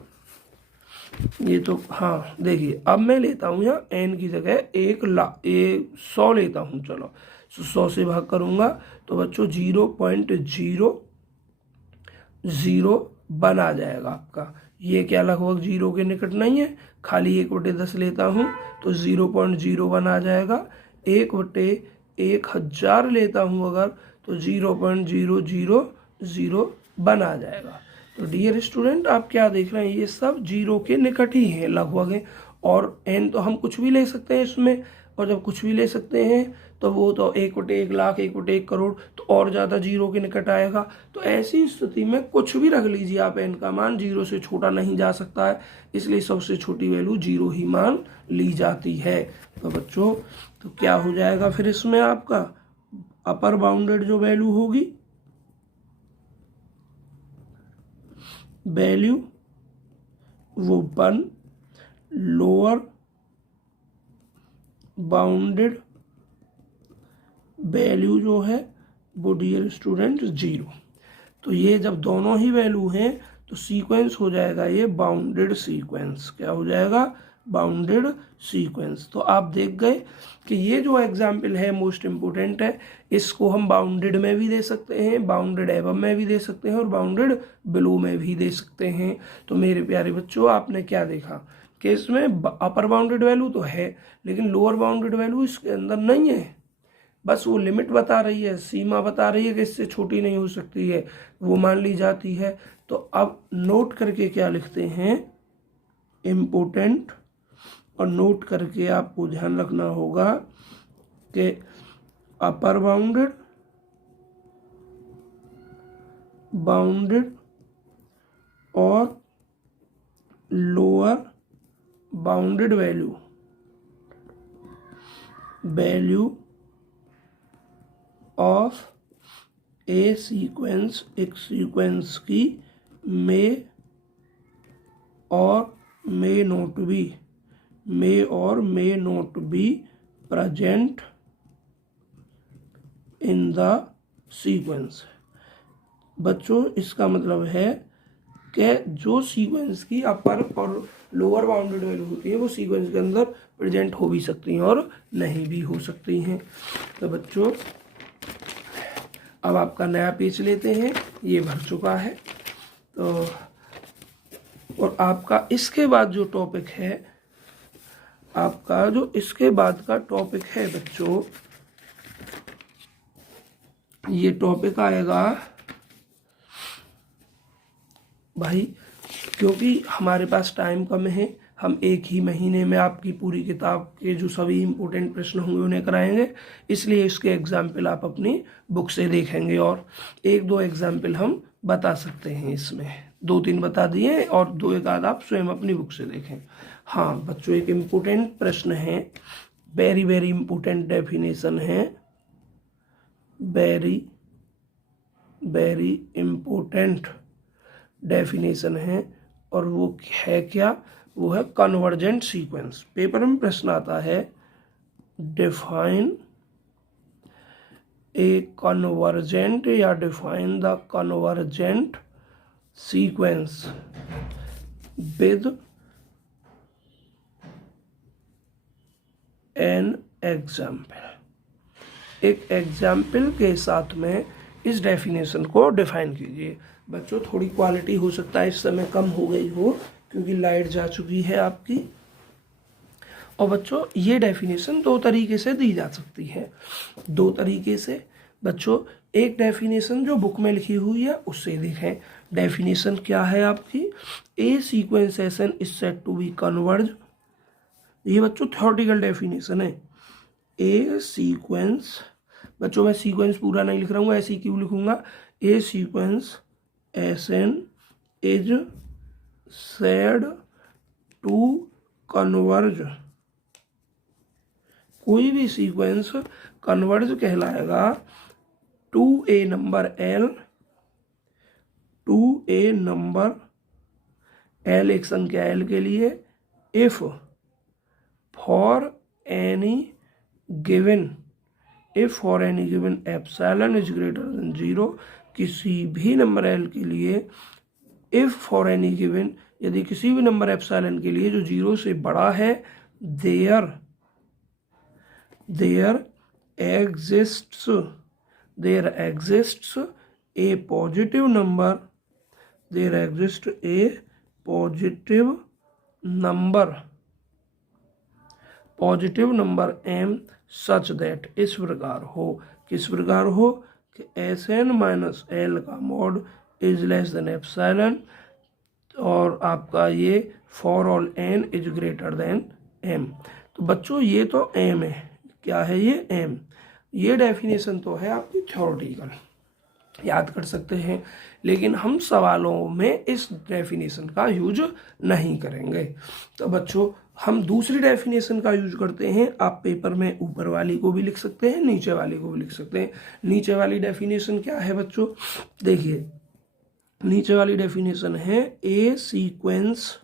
ये तो हाँ देखिए अब मैं लेता हूँ यहाँ n की जगह 100 लेता हूँ। चलो 100 से भाग करूँगा तो बच्चों 0.001 आ जाएगा आपका। ये क्या लगभग 0 के निकट नहीं है, खाली 1/10 लेता हूँ तो 0.01 आ जाएगा। 1/1000 लेता हूँ अगर तो 0.0001 आ जाएगा। तो डियर स्टूडेंट आप क्या देख रहे हैं, ये सब 0 के निकट ही है, लगभग है। और n तो हम कुछ भी ले सकते हैं इसमें, और जब कुछ भी ले सकते हैं तो वो तो 1/1 लाख 1/1 करोड़ तो और ज़्यादा 0 के निकट आएगा। तो ऐसी स्थिति में कुछ भी रख लीजिए आप, n का मान 0 से छोटा नहीं जा सकता है, इसलिए सबसे छोटी वैल्यू 0 ही मान ली जाती है। तो बच्चों तो क्या हो जाएगा फिर इसमें आपका अपर बाउंडेड जो वैल्यू होगी, वैल्यू वो 1, लोअर बाउंडेड वैल्यू जो है वो डियर स्टूडेंट 0। तो ये जब दोनों ही वैल्यू हैं तो सीक्वेंस हो जाएगा ये बाउंडेड सीक्वेंस। क्या हो जाएगा, बाउंडेड सीक्वेंस। तो आप देख गए कि ये जो एग्जाम्पल है मोस्ट इम्पोर्टेंट है, इसको हम बाउंडेड में भी दे सकते हैं, बाउंडेड एबव में भी दे सकते हैं और बाउंडेड बिलो में भी दे सकते हैं। तो मेरे प्यारे बच्चों, आपने क्या देखा कि इसमें अपर बाउंडेड वैल्यू तो है लेकिन लोअर बाउंडेड वैल्यू इसके अंदर नहीं है, बस वो लिमिट बता रही है, सीमा बता रही है कि इससे छोटी नहीं हो सकती है, वो मान ली जाती है। तो अब नोट करके क्या लिखते हैं, इम्पोर्टेंट, और नोट करके आपको ध्यान रखना होगा कि अपर बाउंडेड, बाउंडेड और lower bounded value of A sequence, एक सीक्वेंस की मे और may not be present in the sequence. बच्चों, इसका मतलब है कि जो सीक्वेंस की अपर और लोअर बाउंडेड वैल्यू होती है वो सीक्वेंस के अंदर प्रेजेंट हो भी सकती हैं और नहीं भी हो सकती हैं। तो बच्चों, अब आपका नया पेज लेते हैं, ये भर चुका है। तो और आपका इसके बाद जो टॉपिक है, आपका जो इसके बाद का टॉपिक है बच्चों, ये टॉपिक आएगा भाई, क्योंकि हमारे पास टाइम कम है, हम एक ही महीने में आपकी पूरी किताब के जो सभी इम्पोर्टेंट प्रश्न होंगे उन्हें कराएंगे, इसलिए इसके एग्जाम्पल आप अपनी बुक से देखेंगे और एक दो एग्जाम्पल हम बता सकते हैं, इसमें 2-3 बता दिए और 2 एक आध आप स्वयं अपनी बुक से देखें। हाँ बच्चों, एक इम्पोर्टेंट प्रश्न है, वेरी वेरी इम्पोर्टेंट डेफिनेशन है, वेरी वेरी इम्पोर्टेंट डेफिनेशन है, और वो है क्या, वो है कन्वर्जेंट सीक्वेंस। पेपर में प्रश्न आता है, डिफाइन ए कन्वर्जेंट या define the convergent sequence with an example. एक एग्जाम्पल के साथ में इस डेफिनेशन को डिफाइन कीजिए। बच्चों, थोड़ी क्वालिटी हो सकता है इस समय कम हो गई हो क्योंकि लाइट जा चुकी है आपकी। और बच्चों, ये डेफिनेशन 2 तरीके से दी जा सकती है, 2 तरीके से। बच्चों, एक डेफिनेशन जो बुक में लिखी हुई है उससे देखें। डेफिनेशन क्या है आपकी, a sequence S N is said to be converge. ये बच्चों थ्योरेटिकल डेफिनेशन है। ए सीक्वेंस, बच्चों मैं सीक्वेंस पूरा नहीं लिख रहा हूँ, ऐसे ही क्यों लिखूंगा, a sequence S N is said to converge. कोई भी सीक्वेंस कन्वर्ज कहलाएगा to a number L, to a number L, एक संख्या एल के लिए, if for any given, if for any given epsilon is greater than 0, किसी भी नंबर एल के लिए, इफ फॉर एनी गिवन, यदि किसी भी नंबर एप्सिलॉन के लिए जो 0 से बड़ा है, there exists a positive number, there exists a positive number m such that, इस प्रकार हो, किस प्रकार हो कि Sn माइनस एल का mod is less then epsilon, और आपका ये for all n is greater then m। तो बच्चों ये तो m है, क्या है ये m। ये डेफिनेशन तो है आपकी थ्योरेटिकल, याद कर सकते हैं, लेकिन हम सवालों में इस डेफिनेशन का यूज नहीं करेंगे। तो बच्चों, हम दूसरी डेफिनेशन का यूज करते हैं। आप पेपर में ऊपर वाली को भी लिख सकते हैं, नीचे वाली को भी लिख सकते हैं। नीचे वाली डेफिनेशन क्या है बच्चों, देखिए नीचे वाली डेफिनेशन है, a sequence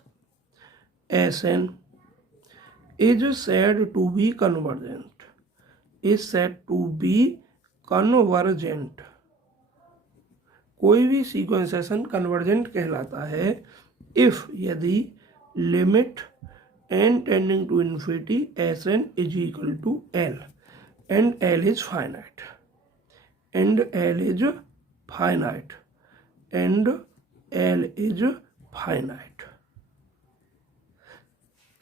Sn is said to be convergent, is said to be convergent. कोई भी सीक्वेंस Sn कन्वर्जेंट कहलाता है इफ, यदि limit n tending to infinity Sn is equal to L and L is finite and L is finite and L is finite.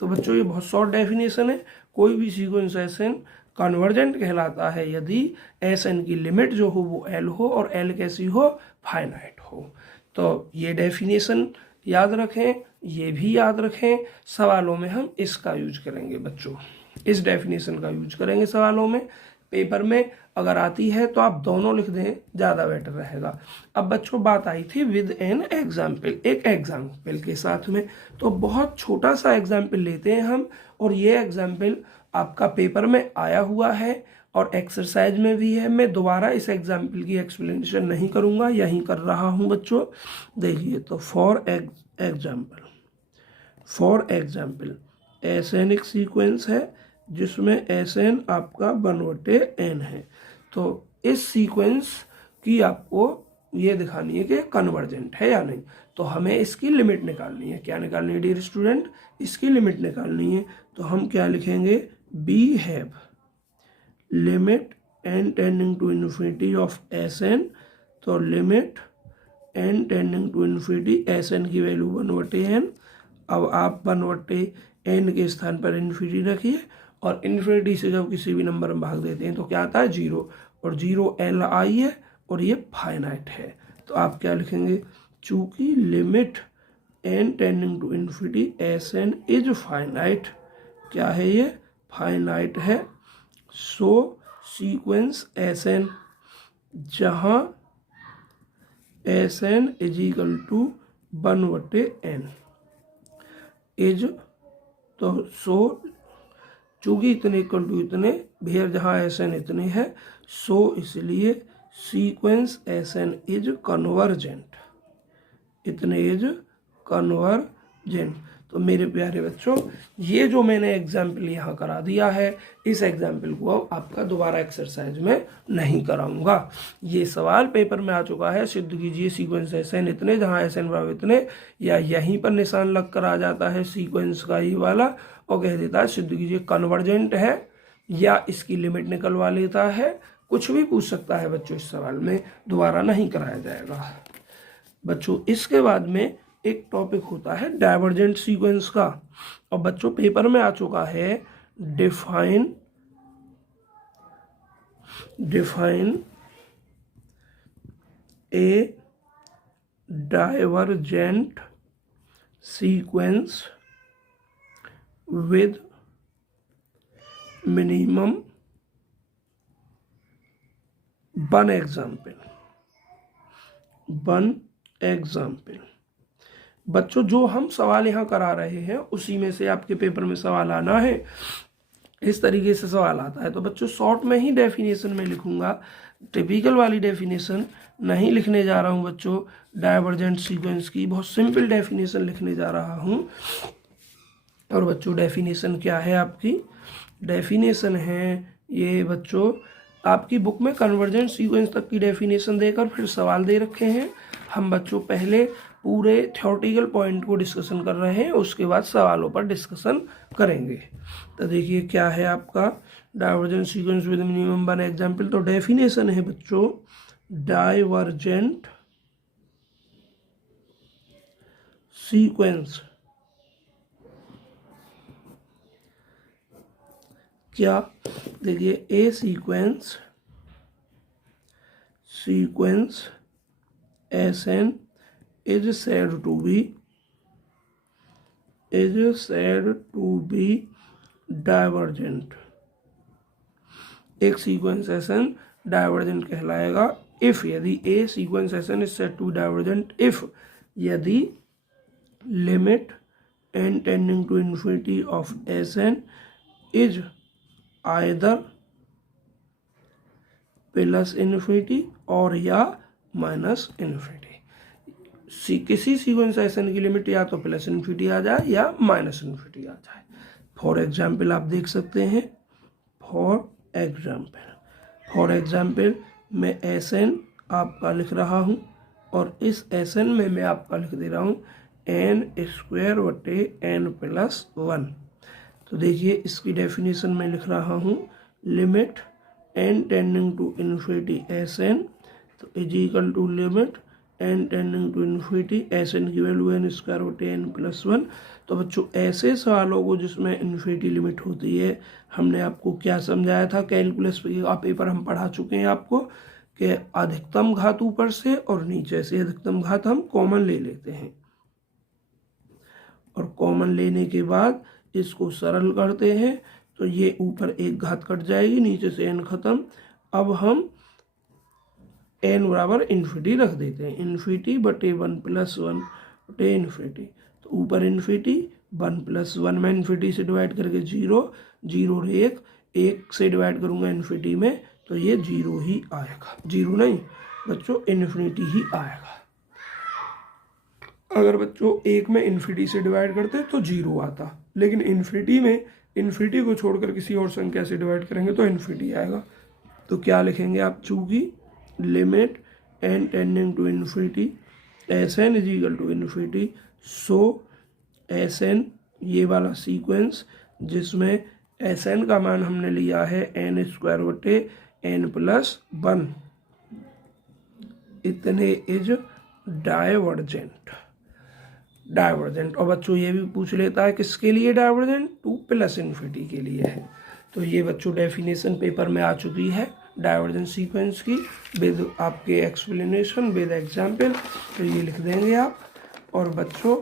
तो बच्चों ये बहुत short definition है। कोई भी सीक्वेंस Sn कन्वर्जेंट कहलाता है यदि Sn की लिमिट जो हो वो L हो और L कैसी हो, फाइनाइट हो। तो ये डेफिनेशन याद रखें, ये भी याद रखें। सवालों में हम इसका यूज करेंगे बच्चों, इस डेफिनेशन का यूज करेंगे सवालों में। पेपर में अगर आती है तो आप दोनों लिख दें, ज़्यादा बेटर रहेगा। अब बच्चों बात आई थी विद एन एग्जाम्पल, एक एग्जाम्पल के साथ में। तो बहुत छोटा सा एग्जाम्पल लेते हैं हम, और ये एग्जाम्पल आपका पेपर में आया हुआ है और एक्सरसाइज में भी है। मैं दोबारा इस एग्जाम्पल की एक्सप्लेनेशन नहीं करूँगा, यहीं कर रहा हूँ बच्चों। देखिए, तो फॉर एग्जाम्पल Sn एक सीक्वेंस है जिसमें Sn आपका 1/n है। तो इस सीक्वेंस की आपको ये दिखानी है कि कन्वर्जेंट है या नहीं। तो हमें इसकी लिमिट निकालनी है। क्या निकालनी है डियर स्टूडेंट? इसकी लिमिट निकालनी है। तो हम क्या लिखेंगे? We have limit n tending to infinity of Sn। तो limit n tending to infinity Sn की वैल्यू 1/n। अब आप 1/n के स्थान पर इन्फिनिटी रखिए, और इन्फिनिटी से जब किसी भी नंबर में भाग देते हैं तो क्या आता है? 0, और 0 Li है और ये फाइनाइट है। तो आप क्या लिखेंगे? चूंकि limit n tending to infinity Sn is finite, क्या है ये? फाइनाइट है। सो सीक्वेंस Sn जहाँ Sn is equal to 1/n is, तो सो चूंकि इतने इक्वल टू इतने, भेर जहाँ Sn इतने है, सो इसलिए सीक्वेंस Sn इज कन्वर्जेंट, इतने इज कन्वर्जेंट। तो मेरे प्यारे बच्चों, ये जो मैंने एग्जाम्पल यहाँ करा दिया है, इस एग्जाम्पल को आपका दोबारा एक्सरसाइज में नहीं कराऊंगा। ये सवाल पेपर में आ चुका है। सिद्ध कीजिए सीक्वेंस Sn इतने जहाँ Sn बराबर इतने, या यहीं पर निशान लग कर आ जाता है सीक्वेंस का ये वाला और कह देता है सिद्ध कीजिए कन्वर्जेंट है, या इसकी लिमिट निकलवा लेता है। कुछ भी पूछ सकता है बच्चों, इस सवाल में दोबारा नहीं कराया जाएगा बच्चों। इसके बाद में एक टॉपिक होता है डाइवर्जेंट सीक्वेंस का, और बच्चों पेपर में आ चुका है define a divergent sequence with minimum one example। बच्चों जो हम सवाल यहाँ करा रहे हैं उसी में से आपके पेपर में सवाल आना है। इस तरीके से सवाल आता है। तो बच्चों शॉर्ट में ही डेफिनेशन में लिखूंगा, टिपिकल वाली डेफिनेशन नहीं लिखने जा रहा हूँ बच्चों। डाइवर्जेंट सीक्वेंस की बहुत सिंपल डेफिनेशन लिखने जा रहा हूँ। और बच्चों डेफिनेशन क्या है आपकी? डेफिनेशन है ये बच्चों, आपकी बुक में कन्वर्जेंट सीक्वेंस तक की डेफिनेशन देकर फिर सवाल दे रखे हैं। हम बच्चों पहले पूरे थ्योरेटिकल पॉइंट को डिस्कशन कर रहे हैं, उसके बाद सवालों पर डिस्कशन करेंगे। तो देखिए क्या है आपका divergent sequence with minimum one example. तो डेफिनेशन है बच्चों, डाइवर्जेंट सीक्वेंस क्या? देखिए a sequence Sn is said to be divergent। एक सीक्वेंस Sn डाइवर्जेंट कहलाएगा इफ, यदि a sequence Sn is said to be divergent if, यदि limit n tending to infinity of Sn is either plus infinity और या minus infinity. किसी sequence Sn की limit या तो प्लस इन्फिनिटी आ जाए या माइनस इन्फिनिटी आ जाए। फॉर एग्जाम्पल आप देख सकते हैं, फॉर एग्जाम्पल मैं Sn आपका लिख रहा हूँ, और इस Sn में मैं आपका लिख दे रहा हूँ n² /n+1। तो देखिए इसकी डेफिनेशन मैं लिख रहा हूँ, limit n tending to infinity Sn, तो is equal to limit n tending to infinity Sn की वैल्यू n स्क्वायर बटे n प्लस 1। तो बच्चों ऐसे सवालों को जिसमें इन्फिनिटी लिमिट होती है, हमने आपको क्या समझाया था, कैलकुलस का पेपर हम पढ़ा चुके हैं आपको, कि अधिकतम घात ऊपर से और नीचे से अधिकतम घात हम कॉमन ले लेते हैं, और कॉमन लेने के बाद इसको सरल करते हैं, तो ये ऊपर एक घात कट जाएगी, नीचे से n खत्म। अब हम n बराबर इन्फिनिटी रख देते हैं, इन्फिनिटी बटे 1 प्लस 1 बटे इन्फिनिटी। तो ऊपर इन्फिनिटी 1 प्लस 1 में इन्फिनिटी से डिवाइड करके 0, 0 और 1 से डिवाइड करूँगा इन्फिनिटी में, तो ये 0 ही आएगा, 0 नहीं बच्चों इन्फिनिटी ही आएगा। अगर बच्चों 1 में इन्फिनिटी से डिवाइड करते तो 0 आता, लेकिन इन्फिनिटी में इन्फिनिटी को छोड़कर किसी और संख्या से डिवाइड करेंगे तो इन्फिनिटी आएगा। तो क्या लिखेंगे आप, चूंकि limit n tending to infinity Sn is equal to infinity, so Sn ये वाला सीक्वेंस जिसमें Sn का मान हमने लिया है n स्क्वायर बटे n प्लस 1, इतने इज डाइवर्जेंट। और बच्चों ये भी पूछ लेता है किसके लिए डाइवर्जेंट, 2 प्लस इन्फिनिटी के लिए है। तो ये बच्चों डेफिनेशन पेपर में आ चुकी है डाइवर्जेंट सीक्वेंस की, विद आपके एक्सप्लेनेशन विद एग्जाम्पल, तो ये लिख देंगे आप। और बच्चों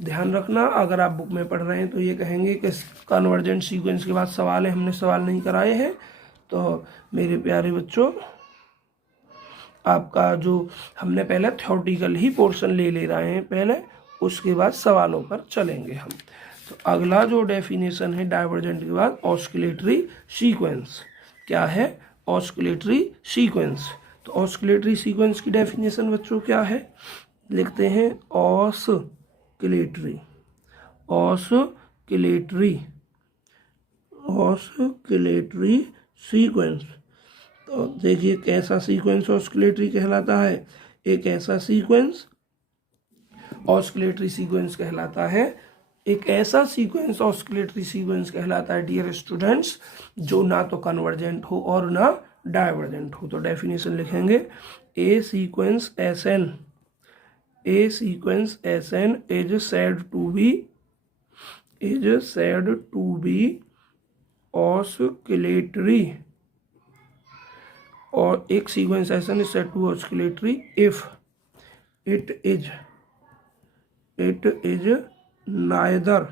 ध्यान रखना, अगर आप बुक में पढ़ रहे हैं तो ये कहेंगे कि कन्वर्जेंट सीक्वेंस के बाद सवाल है, हमने सवाल नहीं कराए हैं। तो मेरे प्यारे बच्चों, आपका जो हमने पहले थ्योरेटिकल ही पोर्शन ले रहे हैं पहले, उसके बाद सवालों पर चलेंगे हम। तो अगला जो डेफिनेशन है डाइवर्जेंट के बाद, ऑस्किलेटरी सीक्वेंस। क्या है, ऑस्किलेटरी सीक्वेंस। तो ऑस्किलेटरी सीक्वेंस की डेफिनेशन बच्चों क्या है, लिखते हैं ऑस्किलेटरी सीक्वेंस। तो देखिए कैसा सीक्वेंस ऑस्किलेटरी कहलाता है, एक ऐसा सीक्वेंस ऑस्किलेटरी सीक्वेंस कहलाता है, एक ऐसा सीक्वेंस ऑस्किलेटरी सीक्वेंस कहलाता है डियर स्टूडेंट्स, जो ना तो कन्वर्जेंट हो और ना डाइवर्जेंट हो। तो डेफिनेशन लिखेंगे, a sequence s n is said to be oscillatory, और एक sequence s n is said to be oscillatory if it is neither,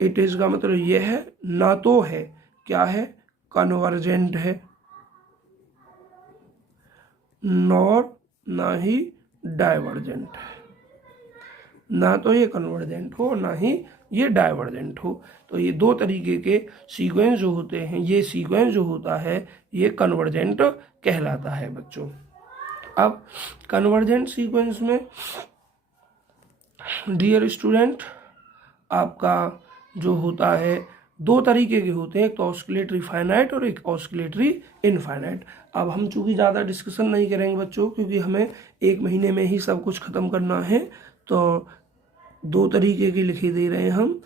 it is का मतलब ये है ना तो है, क्या है, कन्वर्जेंट है, नॉर ना ही डाइवर्जेंट है, ना तो ये कन्वर्जेंट हो ना ही ये डाइवर्जेंट हो। तो ये दो तरीके के सीक्वेंस जो होते हैं, ये सीक्वेंस जो होता है ये कन्वर्जेंट कहलाता है बच्चों। अब कन्वर्जेंट सीक्वेंस में डियर स्टूडेंट आपका जो होता है दो तरीके के होते हैं, एक तो ऑस्किलेटरी फाइनाइट और एक ऑस्किलेटरी इनफाइनाइट। अब हम चूंकि ज़्यादा डिस्कशन नहीं करेंगे बच्चों, क्योंकि हमें 1 महीने में ही सब कुछ ख़त्म करना है, तो दो तरीके के लिखे दे रहे हैं हम।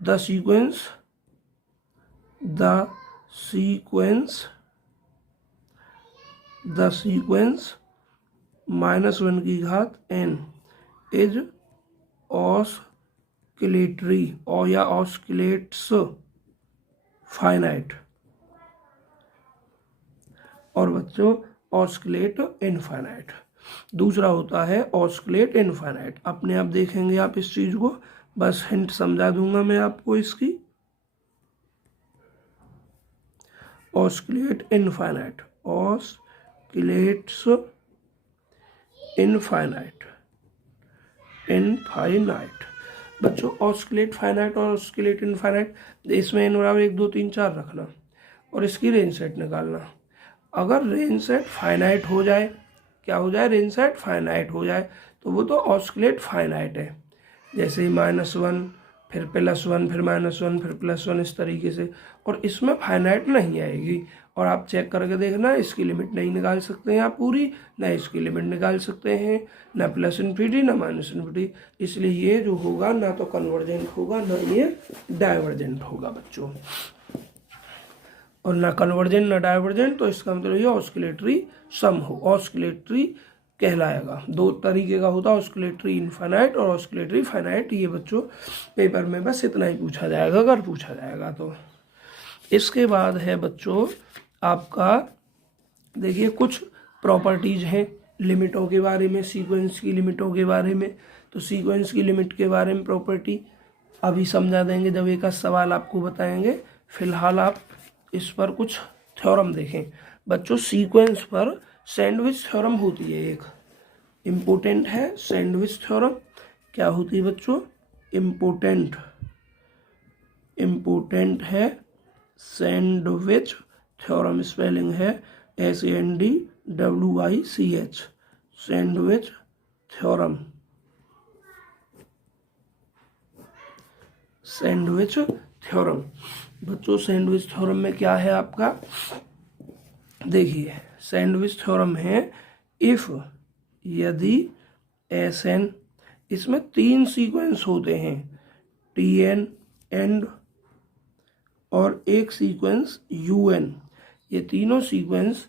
द सीक्वेंस -1 की घात n इज ऑस्किलेटरी और या ऑस्किलेट्स फाइनाइट, और बच्चों ऑस्किलेट इनफाइनाइट। दूसरा होता है ऑस्किलेट इनफाइनाइट। अपने आप देखेंगे आप इस चीज को, बस हिंट समझा दूंगा मैं आपको इसकी। ऑस्किलेट इनफाइनाइट, ऑस्किलेट्स इनफाइनाइट बच्चों। ऑस्किलेट फाइनाइट और ऑस्किलेट इनफाइनाइट, इसमें n बराबर 1 2 3 4 रखना और इसकी रेंज सेट निकालना। अगर रेंज सेट फाइनाइट हो जाए, क्या हो जाए, रेंज सेट फाइनाइट हो जाए, तो वो तो ऑस्किलेट फाइनाइट है। जैसे -1 फिर +1, फिर -1, फिर +1, इस तरीके से। और इसमें फाइनाइट नहीं आएगी। और आप चेक करके देखना, इसकी लिमिट नहीं निकाल सकते हैं आप पूरी, ना इसकी लिमिट निकाल सकते हैं, ना +∞ ना -∞। इसलिए ये जो होगा ना तो कन्वर्जेंट होगा ना ये डाइवर्जेंट होगा बच्चों। और ना कन्वर्जेंट ना डाइवर्जेंट, तो इसका मतलब ये ऑस्किलेटरी सम हो, ऑस्किलेटरी कहलाएगा। दो तरीके का होता है, ऑस्किलेटरी इनफाइनाइट और ऑस्किलेटरी फाइनाइट। ये बच्चों पेपर में बस इतना ही पूछा जाएगा अगर पूछा जाएगा तो। इसके बाद है बच्चों आपका, देखिए कुछ प्रॉपर्टीज हैं लिमिटों के बारे में, सीक्वेंस की लिमिटों के बारे में। तो सीक्वेंस की लिमिट के बारे में प्रॉपर्टी अभी समझा देंगे जब एक सवाल आपको बताएंगे। फिलहाल आप इस पर कुछ थ्योरम देखें बच्चों। सीक्वेंस पर सैंडविच थ्योरम होती है, एक इम्पोर्टेंट है सैंडविच थ्योरम। क्या होती है बच्चों? इम्पोर्टेंट है सैंडविच थ्योरम। स्पेलिंग है SANDWICH, sandwich theorem. Sandwich theorem बच्चों, सैंडविच थ्योरम में क्या है आपका, देखिए सैंडविच थ्योरम है इफ, यदि SN, इसमें 3 सीक्वेंस होते हैं, TN एंड और एक सीक्वेंस UN। ये तीनों सीक्वेंस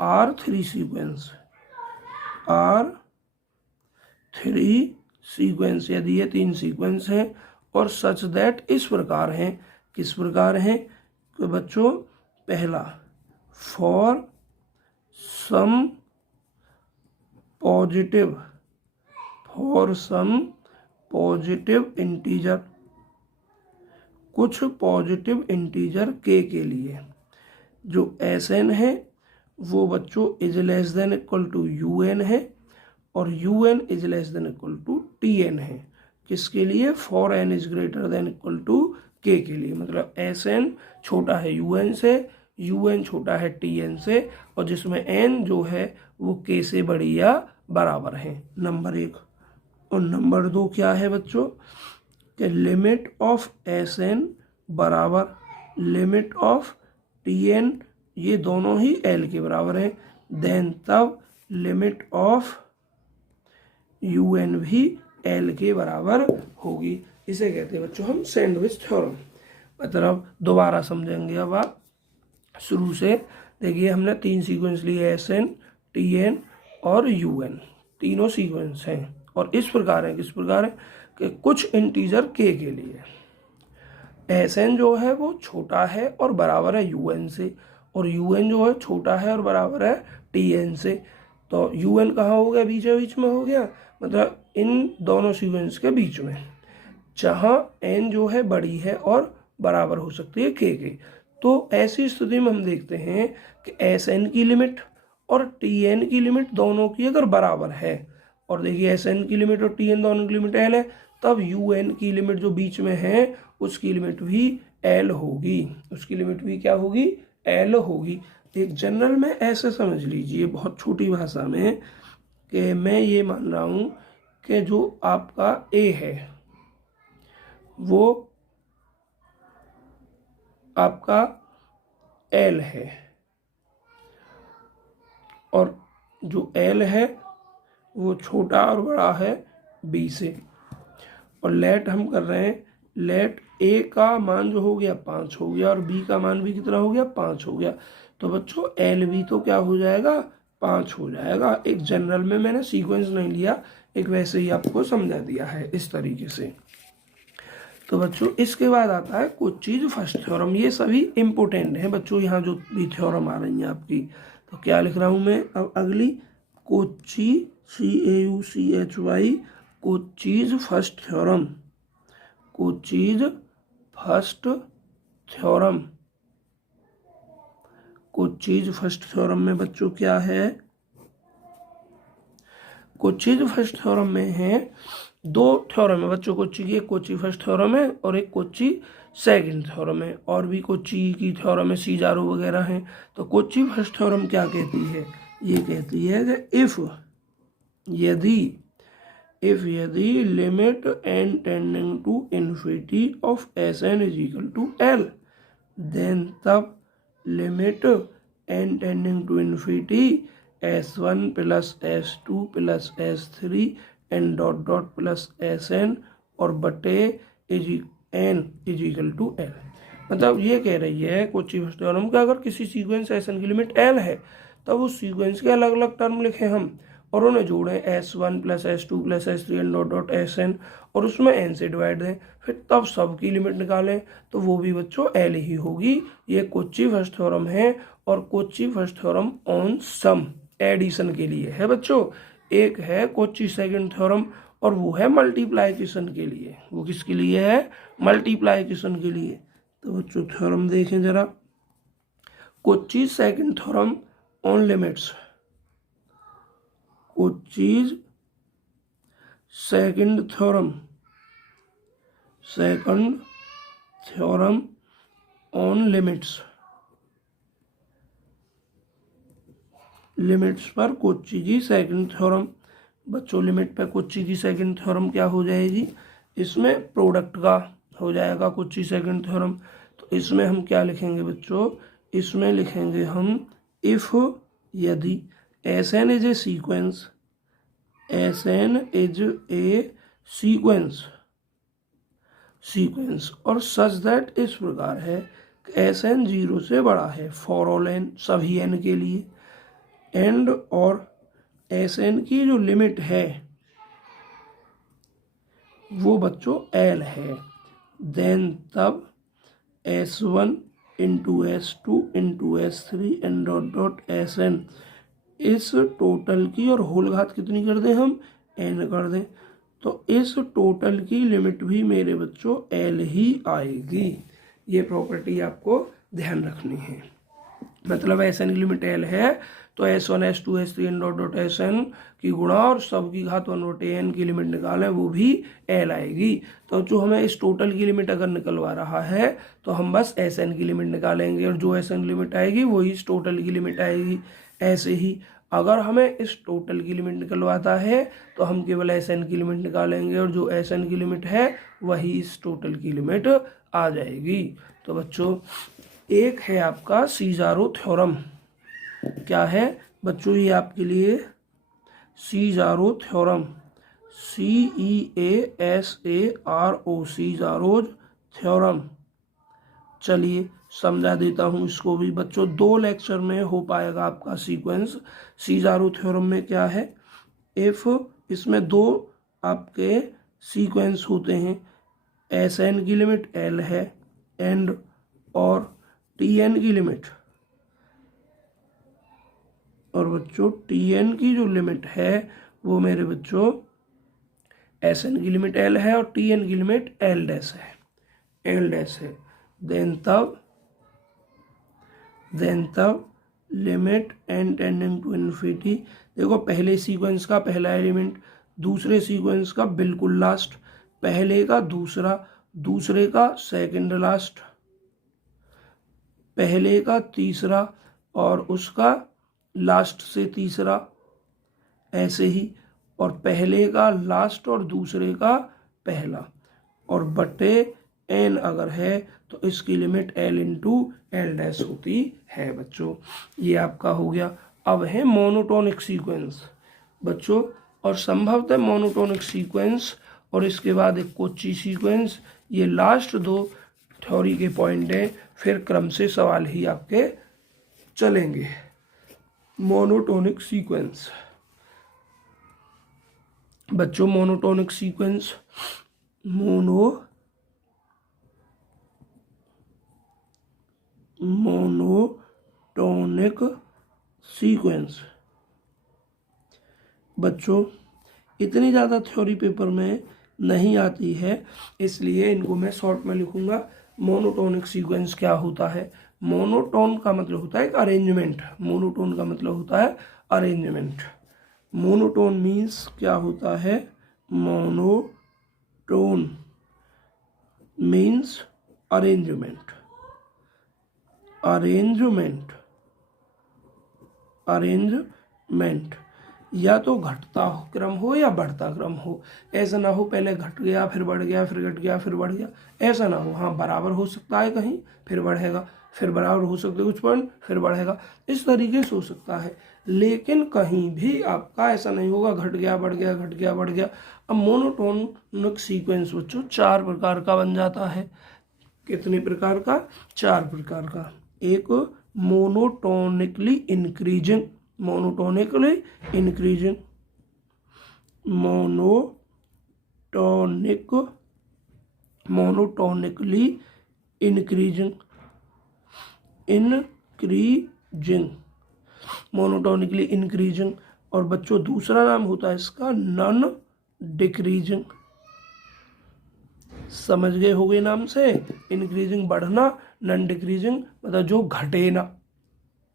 R3 सीक्वेंस, यदि ये 3 सीक्वेंस हैं और सच दैट इस प्रकार हैं। किस प्रकार हैं तो बच्चों, पहला फॉर सम पॉजिटिव इंटीजर, कुछ पॉजिटिव इंटीजर k के लिए जो SN है वो बच्चों is less than equal to UN है, और UN is less than equal to TN है। किसके लिए? For n is greater than equal to k के लिए। मतलब SN छोटा है UN से, UN छोटा है TN से, और जिसमें n जो है वो k से बड़ी या बराबर है। नंबर 1। और नंबर 2 क्या है बच्चों कि लिमिट ऑफ SN बराबर लिमिट ऑफ TN, ये दोनों ही L के बराबर है। देन तब लिमिट ऑफ UN भी L के बराबर होगी। इसे कहते हैं बच्चों हम सैंडविच थ्योरम। मतलब दोबारा समझेंगे अब आप शुरू से। देखिए हमने 3 सीक्वेंस लिए, SN, TN और UN, तीनों सीक्वेंस हैं और इस प्रकार है। किस प्रकार है कि कुछ इंटीजर k के लिए SN जो है वो छोटा है और बराबर है UN से, और UN जो है छोटा है और बराबर है TN से। तो UN कहाँ हो गया? बीच में हो गया, मतलब इन दोनों सीक्वेंस के बीच में, जहाँ n जो है बड़ी है और बराबर हो सकती है k के। तो ऐसी स्थिति में हम देखते हैं कि SN की लिमिट और TN की लिमिट दोनों की अगर बराबर है, और देखिए SN की लिमिट और TN दोनों की लिमिट L है, तब UN की लिमिट जो बीच में है उसकी लिमिट भी L होगी। उसकी लिमिट भी क्या होगी? L होगी। एक जनरल में ऐसे समझ लीजिए बहुत छोटी भाषा में कि मैं ये मान रहा हूँ कि जो आपका A है वो आपका L है, और जो L है वो छोटा और बड़ा है B से। और लेट हम कर रहे हैं, लेट A का मान जो हो गया 5 हो गया और B का मान भी कितना हो गया? 5 हो गया। तो बच्चों L भी तो क्या हो जाएगा? 5 हो जाएगा। एक जनरल में मैंने सीक्वेंस नहीं लिया, एक वैसे ही आपको समझा दिया है इस तरीके से। तो बच्चों इसके बाद आता है कोची फर्स्ट थ्योरम। ये सभी इम्पोर्टेंट हैं बच्चों, यहाँ जो भी थ्योरम आ रही हैं आपकी। तो क्या लिख रहा हूँ मैं अब अगली? Kochi CAUCHY, कोचीज first theorem. कोचीज first theorem. कोचीज first theorem में बच्चों क्या है? कोचीज फर्स्ट थ्योरम में है 2 थ्योरम है बच्चों। कोची की एक कोची फर्स्ट थ्योरम है और एक कोची सेकंड थ्योरम है, और भी कोची की थ्योरम है, सीजारो वगैरह हैं। तो कोची फर्स्ट थ्योरम क्या कहती है? ये कहती है कि इफ, यदि इफ यदि limit n tending to infinity of Sn is equal to L, then तब limit n tending to infinity S1 plus S2 plus S3 N dot dot plus Sn और बटे n is equal to L। मतलब ये कह रही है Kochi first theorem कि अगर किसी सीक्वेंस Sn की लिमिट L है तब उस सीक्वेंस के अलग अलग टर्म लिखे हम और उन्हें जोड़ें S1 plus S2 plus S3 N dot dot Sn और उसमें n से डिवाइड दें, फिर तब सबकी लिमिट निकालें तो वो भी बच्चों L ही होगी। ये कोची फर्स्ट थ्योरम है और Cauchy first theorem on sum addition के लिए है बच्चों। एक है कोची सेकंड थ्योरम और वो है मल्टीप्लाइकेशन के लिए। वो किसके लिए है? मल्टीप्लाइकेशन के लिए। तो बच्चों थ्योरम देखें जरा, Kochi second theorem on limits, Kochi second theorem on limits पर कोची की सेकंड थ्योरम। बच्चों लिमिट पे कोची की सेकंड थ्योरम क्या हो जाएगी? इसमें प्रोडक्ट का हो जाएगा कोची सेकंड थ्योरम। तो इसमें हम क्या लिखेंगे बच्चों? इसमें लिखेंगे हम इफ यदि Sn is a sequence, Sn is a sequence और सच दैट इस प्रकार है Sn 0 से बड़ा है फॉर ऑल n, सभी n के लिए, एंड और Sn की जो लिमिट है वो बच्चों L है, देन तब S1 into S2 into S3 and dot dot Sn, इस टोटल की और होल घात कितनी कर दें हम? n कर दें। तो इस टोटल की लिमिट भी मेरे बच्चों L ही आएगी। ये प्रॉपर्टी आपको ध्यान रखनी है। मतलब Sn की लिमिट L है तो S1 S2 S3 N dot dot Sn की गुणा और सब की घात 1/n की लिमिट निकालें वो भी L आएगी। तो जो हमें इस टोटल की लिमिट अगर निकलवा रहा है तो हम बस Sn की लिमिट निकालेंगे और जो Sn की लिमिट आएगी वही इस टोटल की लिमिट आएगी। ऐसे ही अगर हमें इस टोटल की लिमिट निकलवाता है तो हम केवल Sn की लिमिट निकालेंगे और जो Sn की लिमिट है वही इस टोटल की लिमिट आ जाएगी। तो बच्चों एक है आपका सीजारो थ्योरम। क्या है बच्चों? ये आपके लिए सीजारो थ्योरम, CEASARO, सीजारोज थ्योरम। चलिए समझा देता हूँ इसको भी बच्चों, 2 लेक्चर में हो पाएगा आपका सीक्वेंस। सीजारो थ्योरम में क्या है? इफ इसमें 2 आपके सीक्वेंस होते हैं, Sn की लिमिट L है एंड और Tn की लिमिट, और बच्चों Tn की जो लिमिट है वो मेरे बच्चों Sn की लिमिट L है और Tn की लिमिट L डैश है। देन तब limit n tending to infinity. देखो पहले सीक्वेंस का पहला एलिमेंट, दूसरे सीक्वेंस का बिल्कुल लास्ट, पहले का दूसरा, दूसरे का सेकंड लास्ट, पहले का तीसरा और उसका लास्ट से तीसरा, ऐसे ही, और पहले का लास्ट और दूसरे का पहला, और बटे n अगर है तो इसकी limit L into L dash होती है बच्चों। ये आपका हो गया। अब है मोनोटोनिक सीक्वेंस बच्चों, और संभवतः मोनोटोनिक सीक्वेंस और इसके बाद एक कोची सीक्वेंस, ये लास्ट 2 थ्योरी के पॉइंट हैं, फिर क्रम से सवाल ही आपके चलेंगे। मोनोटोनिक सीक्वेंस बच्चों, मोनोटोनिक सीक्वेंस, मोनोटोनिक सीक्वेंस बच्चों इतनी ज़्यादा थ्योरी पेपर में नहीं आती है, इसलिए इनको मैं शॉर्ट में लिखूंगा। मोनोटोनिक सीक्वेंस क्या होता है? मोनोटोन का मतलब होता है एक अरेंजमेंट, मोनोटोन का मतलब होता है अरेंजमेंट। मोनोटोन मीन्स क्या होता है? मोनोटोन मीन्स अरेंजमेंट, अरेंजमेंट या तो घटता क्रम हो या बढ़ता क्रम हो। ऐसा ना हो पहले घट गया फिर बढ़ गया फिर घट गया फिर बढ़ गया, ऐसा ना हो। हाँ, बराबर हो सकता है कहीं फिर बढ़ेगा, फिर बराबर हो सकते कुछ पॉइंट फिर बढ़ेगा, इस तरीके से हो सकता है। लेकिन कहीं भी आपका ऐसा नहीं होगा घट गया बढ़ गया घट गया बढ़ गया। अब मोनोटोनिक सीक्वेंस बच्चों 4 प्रकार का बन जाता है। कितने प्रकार का? 4 प्रकार का। एक monotonically increasing, monotonically increasing, monotonically increasing, monotonically increasing. और बच्चों दूसरा नाम होता है इसका नॉन डिक्रीजिंग। समझ गए होगे नाम से? इंक्रीजिंग बढ़ना, नॉन डिक्रीजिंग मतलब जो घटे ना,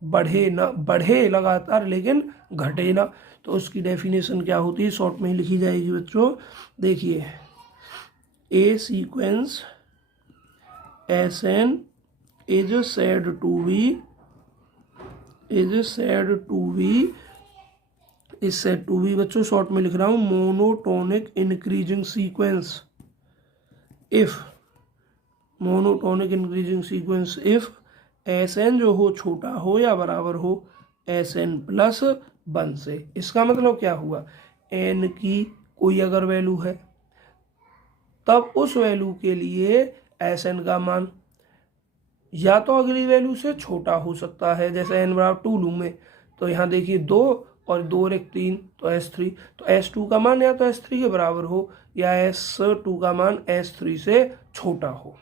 बढ़े ना, बढ़े लगातार लेकिन घटे ना। तो उसकी डेफिनेशन क्या होती है शॉर्ट में ही लिखी जाएगी बच्चों। देखिए, a sequence Sn is said to be बच्चों शॉर्ट में लिख रहा हूँ monotonic increasing sequence if, monotonic increasing sequence if Sn जो हो छोटा हो या बराबर हो Sn+1 से। इसका मतलब क्या हुआ, n की कोई अगर वैल्यू है तब उस वैल्यू के लिए Sn का मान या तो अगली वैल्यू से छोटा हो सकता है, जैसे n बराबर 2 लूँ मैं तो यहाँ देखिए 2 और 2 और 1 3 तो S3, तो S2 का मान या तो S3 के बराबर हो या S2 का मान S3 से छोटा हो,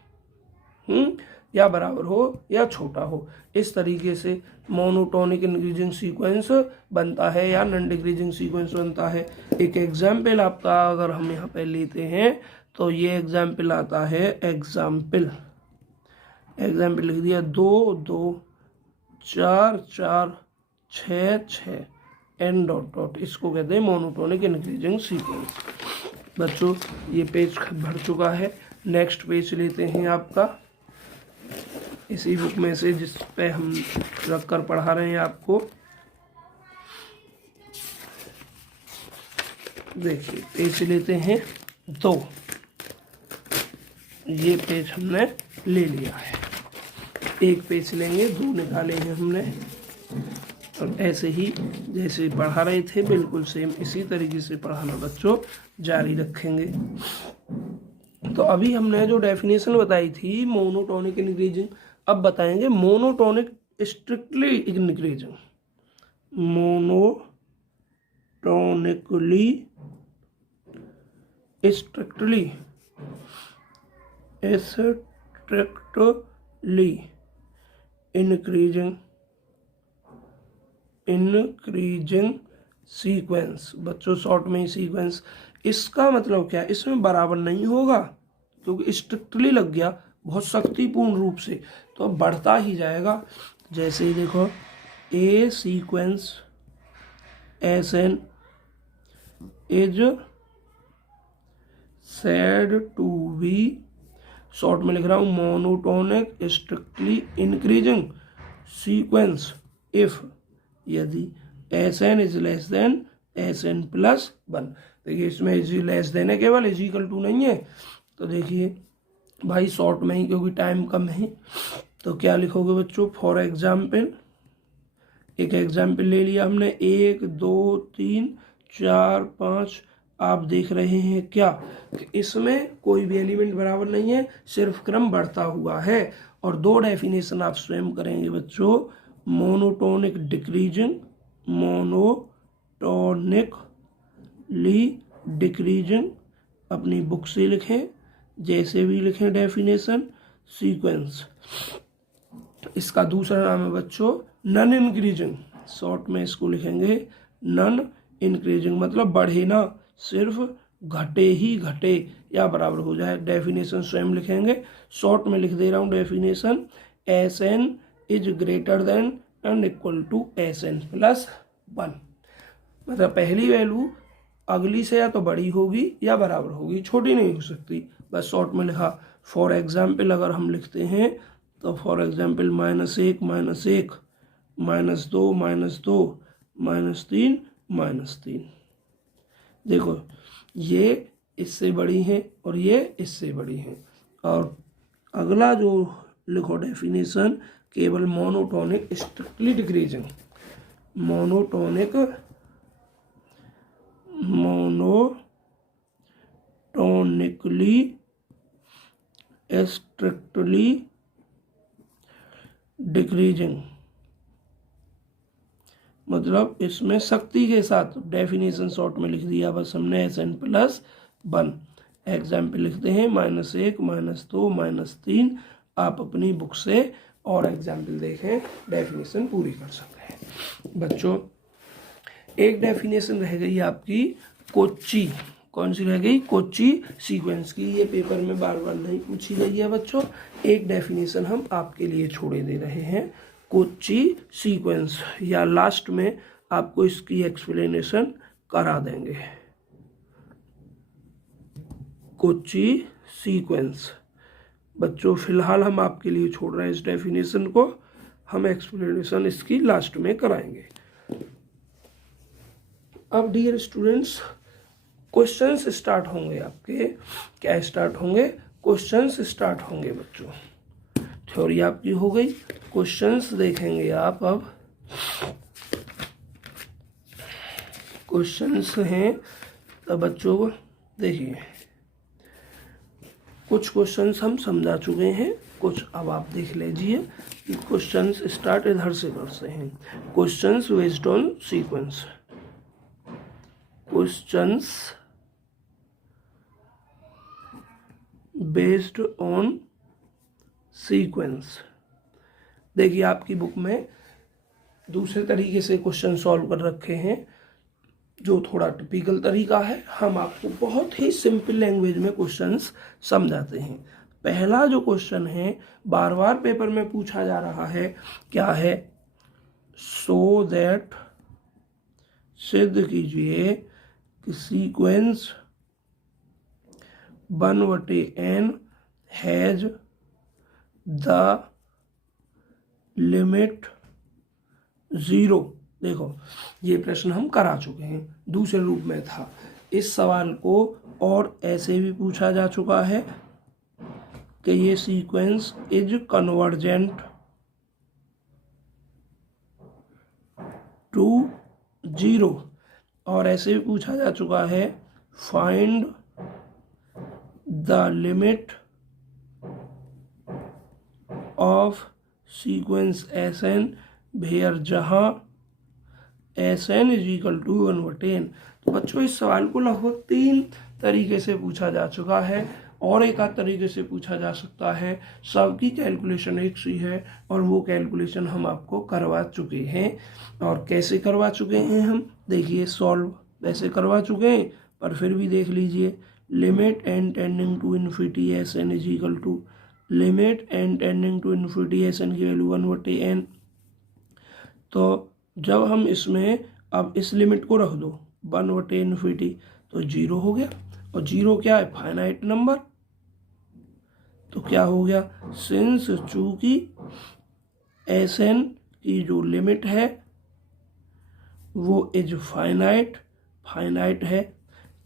या बराबर हो या छोटा हो। इस तरीके से मोनोटोनिक इंक्रीजिंग सीक्वेंस बनता है या नॉन डिक्रीजिंग सीक्वेंस बनता है। एक एग्जाम्पल आपका अगर हम यहाँ पे लेते हैं तो ये एग्जाम्पल आता है, एग्जाम्पल लिख दिया 2 2 4 4 6 6 n डॉट डॉट, इसको कहते हैं मोनोटोनिक इंक्रीजिंग सीक्वेंस। बच्चों ये पेज भर चुका है। नेक्स्ट पेज लेते हैं आपका इसी बुक में से जिस पे हम रख कर पढ़ा रहे हैं आपको। देखिए पेज लेते हैं 2, ये पेज हमने ले लिया है। एक पेज लेंगे, 2 निकाले हैं हमने और ऐसे ही जैसे पढ़ा रहे थे बिल्कुल सेम इसी तरीके से पढ़ाना बच्चों जारी रखेंगे। तो अभी हमने जो डेफिनेशन बताई थी मोनोटोनिक इंक्रीजिंग, अब बताएंगे monotonic strictly increasing. Monotonically strictly increasing sequence. बच्चों शॉर्ट में ही सीक्वेंस, इसका मतलब क्या है, इसमें बराबर नहीं होगा क्योंकि स्ट्रिक्टली लग गया बहुत शक्तिपूर्ण रूप से, तो अब बढ़ता ही जाएगा। जैसे ही देखो a sequence Sn is said to be, short में लिख रहा हूँ monotonic strictly increasing sequence if, यदि Sn is less than Sn+1। देखिए इसमें इज लेस देन है केवल, इज इक्वल टू नहीं है। तो देखिए भाई शॉर्ट में ही क्योंकि टाइम कम है तो क्या लिखोगे बच्चों, फॉर एग्जाम्पल, एक एग्जाम्पल ले लिया हमने 1 2 3 4 5। आप देख रहे हैं क्या कि इसमें कोई भी एलिमेंट बराबर नहीं है, सिर्फ क्रम बढ़ता हुआ है। और 2 डेफिनेशन आप स्वयं करेंगे बच्चों, मोनोटोनिक डिक्रीजिंग, मोनोटोनिकली डिक्रीजिंग अपनी बुक से लिखें, जैसे भी लिखें डेफिनेशन सीक्वेंस। इसका दूसरा नाम है बच्चों नॉन इंक्रीजिंग, शॉर्ट में इसको लिखेंगे नॉन इंक्रीजिंग मतलब बढ़े ना, सिर्फ घटे ही घटे या बराबर हो जाए। डेफिनेशन स्वयं लिखेंगे, शॉर्ट में लिख दे रहा हूँ definition, Sn is greater than and equal to Sn+1। मतलब पहली वैल्यू अगली से या तो बड़ी होगी या बराबर होगी, छोटी नहीं हो सकती। बस शॉर्ट में लिखा। फॉर एग्जाम्पल अगर हम लिखते हैं तो फॉर एग्जाम्पल -1 -1 -2 -2 -3 -3। देखो ये इससे बड़ी है और ये इससे बड़ी है। और अगला जो लिखो डेफिनेशन, केवल monotonic strictly decreasing, monotonically strictly decreasing, मतलब इसमें सख्ती के साथ, डेफिनेशन शॉर्ट में लिख दिया बस हमने SN+1। एग्जाम्पल लिखते हैं -1, -2, -3। आप अपनी बुक से और एग्जाम्पल देखें, डेफिनेशन पूरी कर सकते हैं। बच्चों एक डेफिनेशन रह गई आपकी कोच्चि, कौन सी रह गई? कोच्चि सीक्वेंस की। ये पेपर में बार बार नहीं पूछी गई है बच्चों, एक डेफिनेशन हम आपके लिए छोड़े दे रहे हैं, कोच्चि सीक्वेंस, या लास्ट में आपको इसकी एक्सप्लेनेशन करा देंगे। कोच्चि सीक्वेंस बच्चों फिलहाल हम आपके लिए छोड़ रहे हैं इस डेफिनेशन को, हम एक्सप्लेनेशन इसकी लास्ट में कराएंगे। अब डियर स्टूडेंट्स क्वेश्चंस स्टार्ट होंगे आपके, क्या स्टार्ट होंगे? क्वेश्चंस स्टार्ट होंगे बच्चों। थ्योरी आपकी हो गई, क्वेश्चंस देखेंगे आप। अब क्वेश्चंस हैं तो बच्चों को देखिए, कुछ क्वेश्चंस हम समझा चुके हैं, कुछ अब आप देख लीजिए कि क्वेश्चंस स्टार्ट इधर से करते हैं। Questions based on sequence, questions based on sequence. देखिए आपकी बुक में दूसरे तरीके से क्वेश्चन सॉल्व कर रखे हैं, जो थोड़ा टिपिकल तरीका है। हम आपको बहुत ही सिंपल लैंग्वेज में क्वेश्चंस समझाते हैं। पहला जो क्वेश्चन है बार बार पेपर में पूछा जा रहा है, क्या है? सो दैट, सिद्ध कीजिए कि sequence 1/n has the limit 0। देखो ये प्रश्न हम करा चुके हैं, दूसरे रूप में था। इस सवाल को और ऐसे भी पूछा जा चुका है कि ये सीक्वेंस इज कन्वर्जेंट टू 0, और ऐसे भी पूछा जा चुका है find the limit of sequence SN where जहाँ SN = 1/n। तो बच्चों इस सवाल को लगभग 3 तरीके से पूछा जा चुका है, और एक आध तरीके से पूछा जा सकता है। सबकी कैलकुलेशन एक सी है, और वो कैलकुलेशन हम आपको करवा चुके हैं। और कैसे करवा चुके हैं हम? देखिए सॉल्व वैसे करवा चुके हैं, पर फिर भी देख लीजिए। Limit n tending to infinity SN = limit n tending to infinity SN की वैल्यू 1/n। तो जब हम इसमें अब इस लिमिट को रख दो 1/∞, तो 0 हो गया। और 0 क्या है? Finite number. तो क्या हो गया? सिंस चूंकि SN की जो लिमिट है वो इज फाइनाइट है,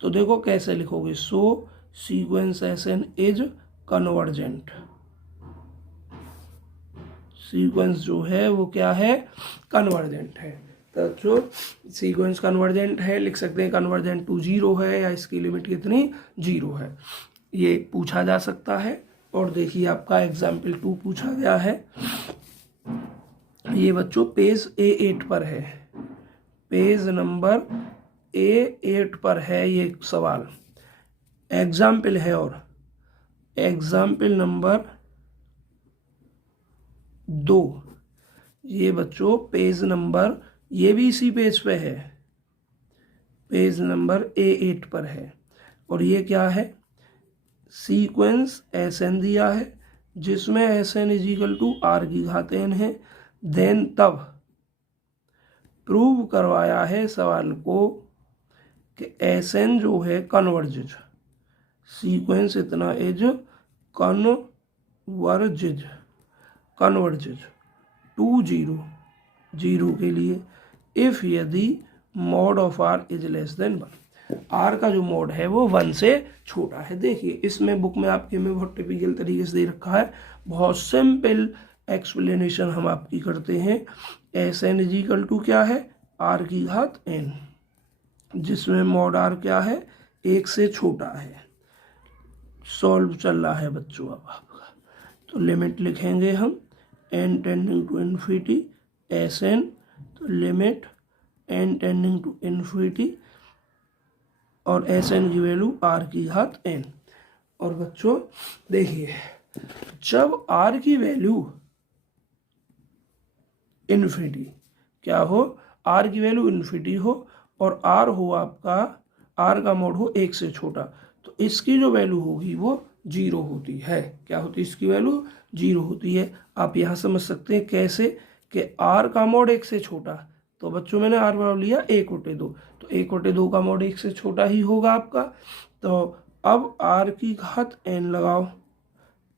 तो देखो कैसे लिखोगे? So sequence SN is convergent. Sequence जो है वो क्या है? कन्वर्जेंट है। तो जो सीक्वेंस कन्वर्जेंट है, लिख सकते हैं कन्वर्जेंट टू 0 है, या इसकी लिमिट कितनी? 0 है। ये पूछा जा सकता है। और देखिए आपका एग्जाम्पल 2 पूछा गया है। ये बच्चों पेज A8 पर है, पेज नंबर A8 पर है ये सवाल। एग्जाम्पल है, और एग्जाम्पल नंबर 2। ये बच्चों पेज नंबर, ये भी इसी पेज पे है, पेज नंबर A8 पर है। और ये क्या है? सीक्वेंस SN दिया है, जिसमें SN = r⁴n है। देन तब प्रूव करवाया है सवाल को कि SN जो है कन्वर्जेज, सीक्वेंस इतना इज कन्वर्जेज टू 0 के लिए, इफ यदि mod of r is less than 1। R का जो मॉड है वो 1 से छोटा है। देखिए इसमें बुक में आपके में बहुत टिपिकल तरीके से दे रखा है, बहुत सिंपल एक्सप्लेनेशन हम आपकी करते हैं। S N is equal to क्या है, आर की घात एन, जिसमें मॉड आर क्या है, 1 से छोटा है। सॉल्व चल रहा है बच्चों अब आपका, तो लिमिट लिखेंगे हम n tending to infinity s n, तो limit n tending to infinity और एस एन की वैल्यू आर की घात एन। और बच्चों देखिए जब आर की वैल्यू इन्फिनिटी क्या हो, आर की वैल्यू इन्फिनिटी हो और आर हो आपका, आर का मोड हो 1 से छोटा, तो इसकी जो वैल्यू होगी वो 0 होती है। क्या होती है, इसकी वैल्यू 0 होती है। आप यहाँ समझ सकते हैं कैसे कि आर का मोड 1 से छोटा, तो बच्चों मैंने आर बराबर लिया 1/2, तो 1/2 का मोड 1 से छोटा ही होगा आपका। तो अब आर की घात एन लगाओ,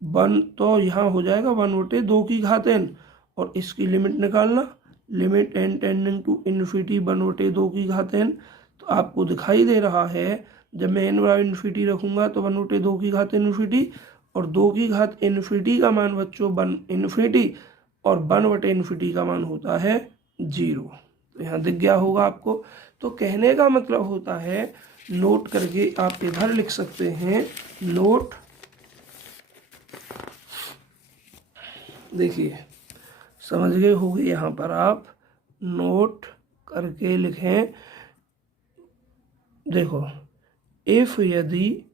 1 तो यहाँ हो जाएगा 1/2 की घात एन, और इसकी लिमिट निकालना, limit n tending to infinity 1/2 की घात एन। तो आपको दिखाई दे रहा है जब मैं एन बराबर इन्फिनिटी रखूंगा तो 1/2 की घात इन्फिनिटी, और 2 की घात इन्फिनिटी का मान बच्चों 1 इन्फिनिटी, और 1/इन्फिनिटी का मान होता है 0। तो यहाँ दिख गया होगा आपको। तो कहने का मतलब होता है, नोट करके आप इधर लिख सकते हैं, नोट, देखिए समझ गए होंगे, यहाँ पर आप नोट करके लिखें। देखो इफ यदि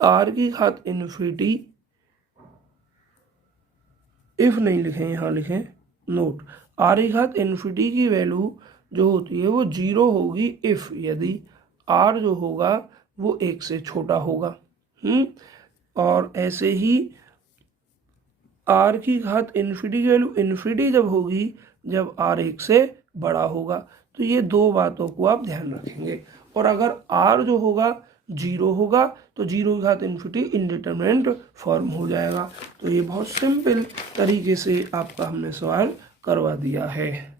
आर की घात इन्फिनिटी, इफ नहीं लिखें, यहाँ लिखें नोट, आर की घात इन्फिनिटी की वैल्यू जो होती है वो 0 होगी इफ यदि आर जो होगा वो 1 से छोटा होगा। और ऐसे ही आर की घात इन्फिनिटी की वैल्यू इन्फिनिटी जब होगी जब आर 1 से बड़ा होगा। तो ये 2 बातों को आप ध्यान रखेंगे। और अगर आर जो होगा 0 होगा तो 0 की घात इन्फिनिटी इंडिटरमिनेट फॉर्म हो जाएगा। तो ये बहुत सिंपल तरीके से आपका हमने सवाल करवा दिया है।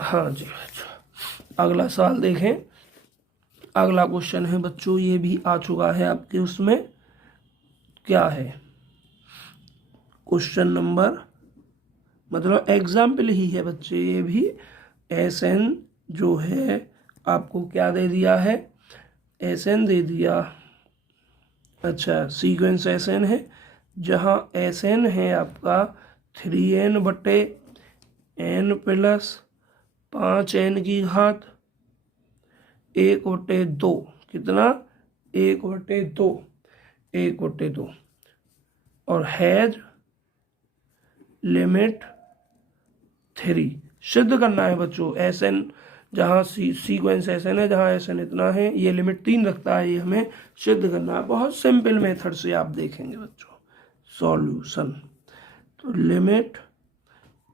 हाँ जी बच्चों, अगला सवाल देखें। अगला क्वेश्चन है बच्चों, ये भी आ चुका है आपके उसमें, क्या है क्वेश्चन नंबर, मतलब एग्जाम्पल ही है बच्चे ये भी। एस एन जो है आपको क्या दे दिया है, एस एन दे दिया, अच्छा सीक्वेंस एस एन है, जहाँ एस एन है आपका 3n/n प्लस 5n की घात 1/2, कितना 1/2 और हैज लिमिट 3। सिद्ध करना है बच्चों, एस एन जहाँ सीक्वेंस एस एन है, जहाँ एस एन इतना है, ये लिमिट 3 रखता है, ये हमें सिद्ध करना है। बहुत सिंपल मेथड से आप देखेंगे बच्चों सॉल्यूशन। तो limit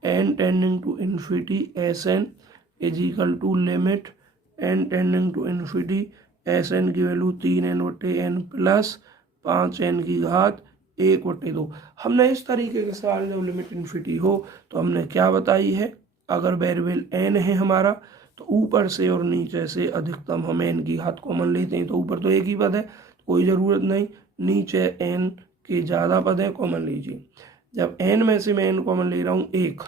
n tending to infinity s N is equal to limit n tending to infinity s n की वैल्यू 3n/n प्लस 5n की घात 1/2। हमने इस तरीके के सवाल जब लिमिट इन्फिनिटी हो तो हमने क्या बताई है, अगर वेरिएबल n है हमारा तो ऊपर से और नीचे से अधिकतम हम n की घात कॉमन लेते हैं, तो ऊपर तो एक ही पद है, कोई ज़रूरत नहीं, नीचे n के ज़्यादा पद है, कॉमन लीजिए। जब n में से मैं n कॉमन ले रहा हूँ 1,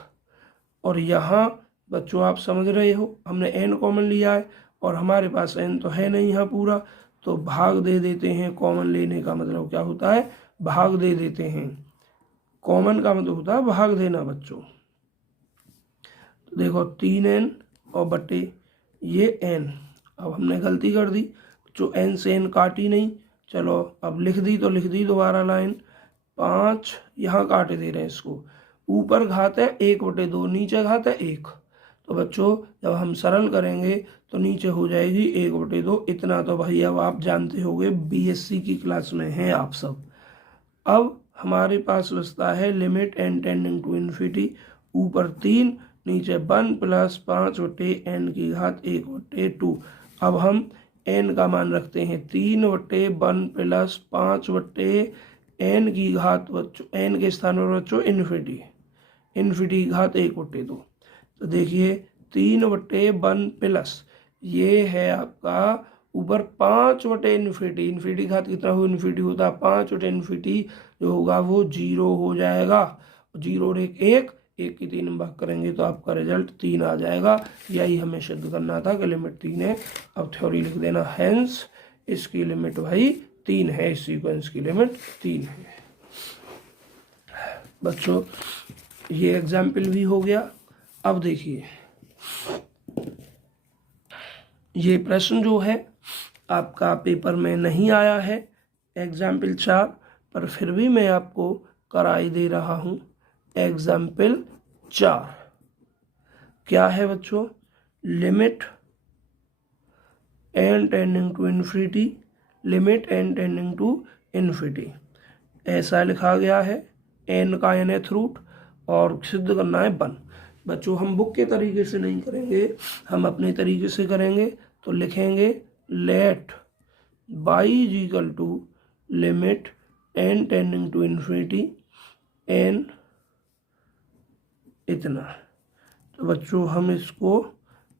और यहाँ बच्चों आप समझ रहे हो हमने n कॉमन लिया है और हमारे पास n तो है नहीं यहाँ पूरा, तो भाग दे देते हैं। कॉमन लेने का मतलब क्या होता है, भाग दे देते हैं। कॉमन का मतलब होता है भाग देना बच्चों। तो देखो 3n और बटे ये n, अब हमने गलती कर दी, जो n से n काटी नहीं, चलो अब लिख दी तो लिख दी दोबारा लाइन, 5 यहाँ काट दे रहे हैं इसको, ऊपर घात है 1/2, नीचे घात है 1, तो बच्चों जब हम सरल करेंगे तो नीचे हो जाएगी 1/2। इतना तो भाई अब आप जानते होंगे, बीएससी की क्लास में हैं आप सब। अब हमारे पास बचता है limit n tending to infinity, ऊपर 3 नीचे 1 प्लस 5/n की घात 1/2। अब हम n का मान रखते हैं 3/1 प्लस 5/n की घात बच्चों, n के स्थान पर बच्चों इन्फिनिटी, इन्फिनिटी की घात 1/2। तो देखिए 3/1 प्लस ये है आपका ऊपर 5/इन्फिनिटी। इन्फिनिटी की घात कितना हो, इन्फिनिटी होता है 5/इन्फिनिटी, जो होगा वो 0 हो जाएगा। 0 और 1 1 की 3 में भाग करेंगे तो आपका रिजल्ट 3 आ जाएगा। यही हमें सिद्ध करना था कि लिमिट 3 है। अब थ्योरी लिख देना, हेंस इसकी लिमिट भाई 3 है, इस सीक्वेंस की लिमिट 3 है। बच्चों ये एग्जाम्पल भी हो गया। अब देखिए ये प्रश्न जो है आपका पेपर में नहीं आया है एग्जाम्पल 4, पर फिर भी मैं आपको कराई दे रहा हूँ। एग्जाम्पल 4 क्या है बच्चों, limit n tending to infinity, limit n tending to infinity ऐसा लिखा गया है, n का nth रूट और सिद्ध करना है 1। बच्चों हम बुक के तरीके से नहीं करेंगे, हम अपने तरीके से करेंगे। तो लिखेंगे let y is equal to limit n tending to infinity n इतना। तो बच्चों हम इसको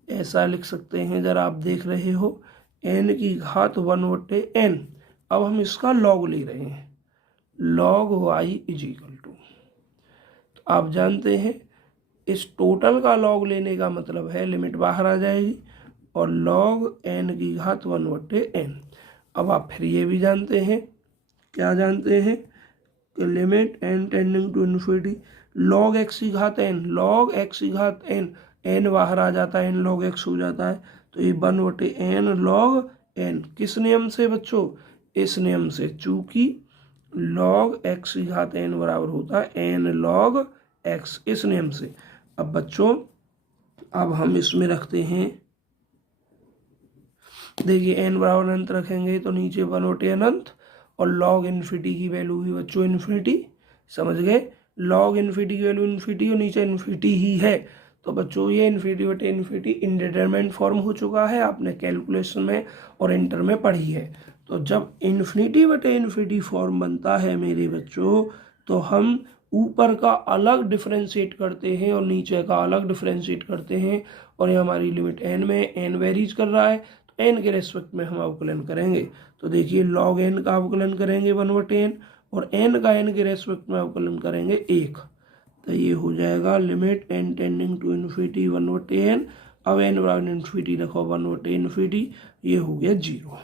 ऐसा लिख सकते हैं, जरा आप देख रहे हो n की घात 1/n। अब हम इसका लॉग ले रहे हैं, log y is equal to, तो आप जानते हैं इस टोटल का लॉग लेने का मतलब है लिमिट बाहर आ जाएगी और log n की घात 1/n। अब आप फिर ये भी जानते हैं, क्या जानते हैं कि limit n tending to infinity log x की घात n, log x की घात n, n बाहर आ जाता है, n log x हो जाता है। तो ये 1/n log n, किस नियम से बच्चों, इस नियम से, चूंकि log x की घात n बराबर होता है n log x, इस नियम से। अब बच्चों अब हम इसमें रखते हैं, देखिए n बराबर अनंत रखेंगे तो नीचे 1/n अनंत और log इन्फिनिटी की वैल्यू भी बच्चों इन्फिनिटी, समझ गए, log इन्फिनिटी की वैल्यू इन्फिनिटी और नीचे इन्फिनिटी ही है। तो बच्चों ये इन्फिनिटी इंडिटरमिनेट फॉर्म हो चुका है, आपने कैलकुलेशन में और इंटर में पढ़ी है। तो जब इन्फिनिटी फॉर्म बनता है मेरे बच्चों, तो हम ऊपर का अलग डिफ्रेंशिएट करते हैं और नीचे का अलग डिफ्रेंशिएट करते हैं। और ये हमारी लिमिट n में, n वेरीज कर रहा है तो n के रेस्पेक्ट में हम अवकलन करेंगे। तो देखिए log n का अवकलन करेंगे 1/n और n का n के रेस्पेक्ट में अवकलन करेंगे 1। तो ये हो जाएगा limit n tending to infinity 1/n। अब n बराबर इन्फिनिटी रखो 1/इन्फिनिटी, ये हो गया 0।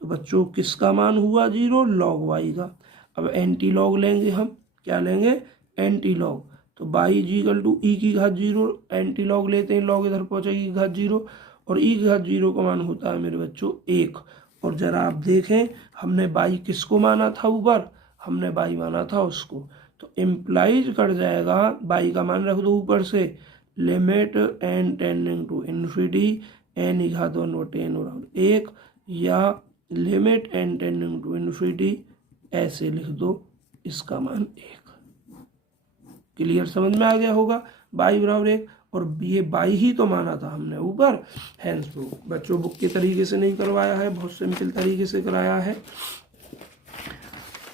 तो बच्चों किसका मान हुआ 0, log y का। अब एंटी लॉग लेंगे हम, क्या लेंगे, एंटी लॉग। तो y इज इक्वल टू ई की घात 0, एंटी लॉग लेते हैं, लॉग इधर पहुंचेगी घात 0 और ई की घात 0 का मान होता है मेरे बच्चों 1। और जरा आप देखें हमने y किसको माना था, ऊपर हमने y माना था उसको, तो इम्प्लाइज कर जाएगा y का मान रख दो ऊपर से, limit n tending to infinity n की घात 1/n बराबर 1, या limit n tending to infinity ऐसे लिख दो, इसका मान 1। क्लियर, समझ में आ गया होगा, y बराबर 1, और ये y ही तो माना था हमने ऊपर, हेंस प्रूफ। बच्चों बुक के तरीके से नहीं करवाया है, बहुत सिंपल तरीके से कराया है।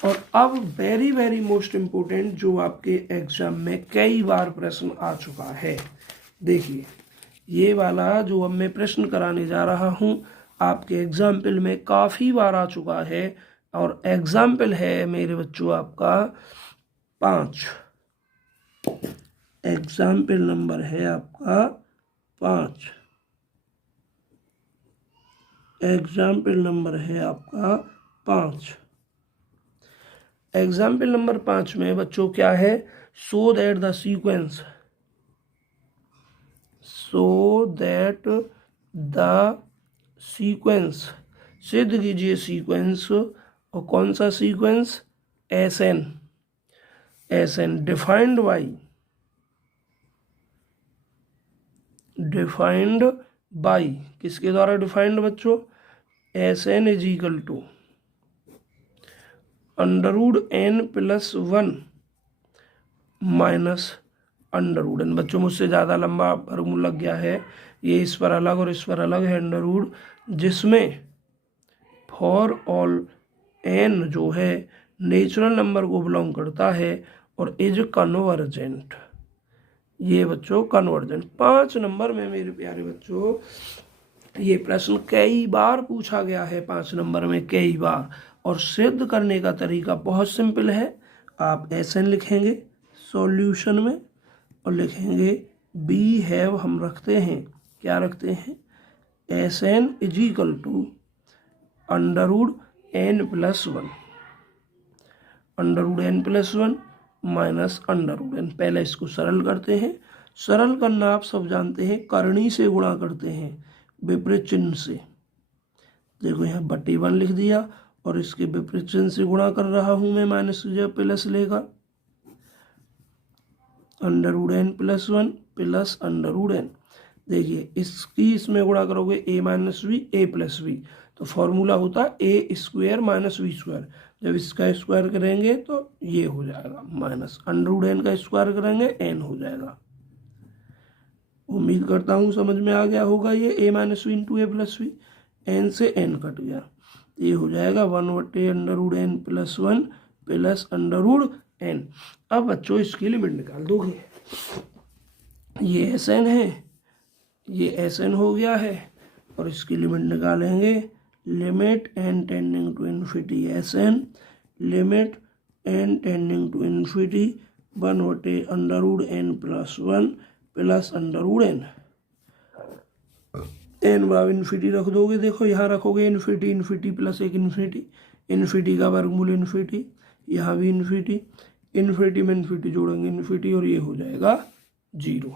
और अब वेरी वेरी मोस्ट इम्पोर्टेंट, जो आपके एग्जाम में कई बार प्रश्न आ चुका है, देखिए ये वाला जो अब मैं प्रश्न कराने जा रहा हूँ आपके एग्जाम्पल में काफ़ी बार आ चुका है, और एग्जाम्पल है मेरे बच्चों आपका 5, एग्जाम्पल नंबर है आपका 5, एग्जाम्पल नंबर है आपका 5। एग्जाम्पल नंबर 5 में बच्चों क्या है, so that the sequence, so that the sequence, सिद्ध कीजिए सीक्वेंस, और कौन सा sequence, S n defined by, किसके द्वारा डिफाइंड बच्चों, s N is equal to √n+1 minus √n। बच्चों मुझसे ज़्यादा लंबा फॉर्मूला लग गया है, ये इस पर अलग और इस पर अलग है √, जिसमें फॉर ऑल n जो है नेचुरल नंबर को बिलोंग करता है और इज कन्वर्जेंट, ये बच्चों कन्वर्जेंट। 5 नंबर में मेरे प्यारे बच्चों ये प्रश्न कई बार पूछा गया है, 5 नंबर में कई बार। और सिद्ध करने का तरीका बहुत सिंपल है। आप SN लिखेंगे सॉल्यूशन में और लिखेंगे बी हैव, हम रखते हैं, क्या रखते हैं, SN is equal to under root n+1, under root n+1 minus under root n। पहले इसको सरल करते हैं। सरल करना आप सब जानते हैं, करनी से गुणा करते हैं, विपरीत चिन्ह से। देखो यहाँ बटे 1 लिख दिया और इसके विपरीत चिन्ह से गुणा कर रहा हूं मैं, माइनस की जगह प्लस लेकर, Underwood n+1 plus under root n। देखिए इसकी इसमें गुणा करोगे a-b a+b, तो फॉर्मूला होता a² - b²। जब इसका स्क्वायर करेंगे तो ये हो जाएगा, माइनस अंडरवुड n का स्क्वायर करेंगे n हो जाएगा। उम्मीद करता हूँ समझ में आ गया होगा। ये a-b × a+b, n से n कट गया, ये हो जाएगा 1/√n + 1 प्लस अंडरवुड n। अब बच्चों इसकी लिमिट निकाल दोगे। ये SN है, ये SN हो गया है, और इसकी लिमिट निकालेंगे। Limit n tending to infinity SN, limit n tending to infinity 1/√n + 1 plus under root n। n बार इन्फिनिटी रख दोगे, देखो यहाँ रखोगे इन्फिनिटी, इन्फिनिटी प्लस एक इन्फिनिटी, इन्फिनिटी का वर्गमूल इन्फिनिटी, यहाँ भी इन्फिनिटी, इन्फिनिटी में इन्फिनिटी जोड़ेंगे इन्फिनिटी, और ये हो जाएगा 0।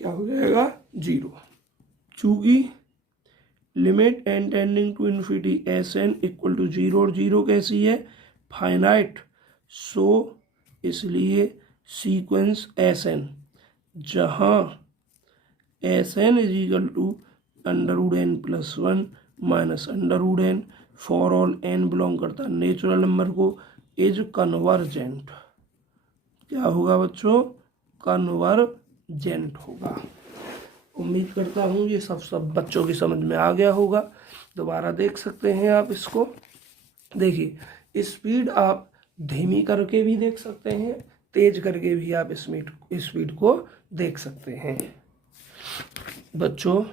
क्या हो जाएगा? 0। चूंकि limit n tending to infinity SN equal to 0, और 0 कैसी है? फाइनाइट। सो इसलिए सीक्वेंस SN, जहाँ SN is equal to under root n + 1 minus under root n, for all n belong करता है नेचुरल नंबर को, इज कन्वर्जेंट। क्या होगा बच्चों? कन्वर्जेंट होगा। उम्मीद करता हूँ ये सब बच्चों की समझ में आ गया होगा। दोबारा देख सकते हैं आप इसको। देखिए स्पीड आप धीमी करके भी देख सकते हैं, तेज करके भी आप स्पीड को देख सकते हैं। बच्चों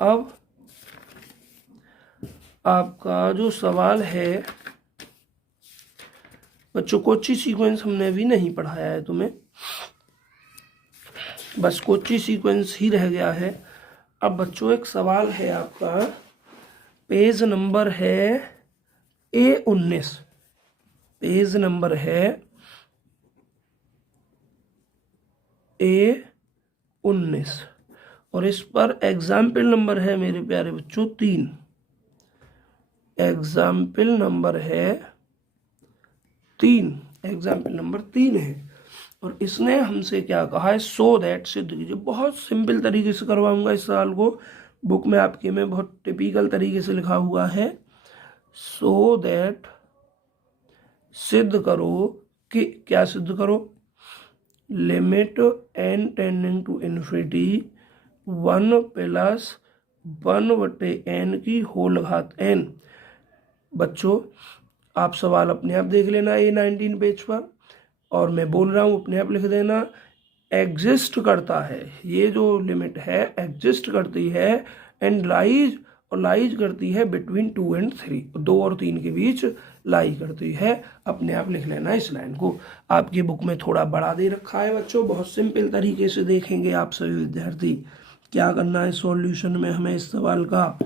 अब आपका जो सवाल है, बच्चों कोची सीक्वेंस हमने अभी नहीं पढ़ाया है तुम्हें, बस कोची सीक्वेंस ही रह गया है। अब बच्चों एक सवाल है आपका, पेज नंबर है A19, पेज नंबर है A19, और इस पर एग्जाम्पल नंबर है मेरे प्यारे बच्चों 3। एग्जाम्पल नंबर है 3, एग्जाम्पल नंबर 3 है। और इसने हमसे क्या कहा है? सो दैट, सिद्ध कीजिए। बहुत सिंपल तरीके से करवाऊंगा इस सवाल को, बुक में आपके में बहुत टिपिकल तरीके से लिखा हुआ है। सो दैट, सिद्ध करो कि, क्या सिद्ध करो? Limit n tending to infinity 1 + 1/n की होल घात n। बच्चों आप सवाल अपने आप देख लेना A19 पेज पर, और मैं बोल रहा हूँ अपने आप लिख देना। एग्जिस्ट करता है, ये जो लिमिट है एग्जिस्ट करती है, एंड लाइज करती है बिटवीन 2 और 3, 2 और 3 के बीच लाई करती है। अपने आप लिख लेना इस लाइन को। आपकी बुक में थोड़ा बड़ा दे रखा है बच्चों, बहुत सिंपल तरीके से देखेंगे आप सभी विद्यार्थी। क्या करना है सॉल्यूशन में हमें इस सवाल का?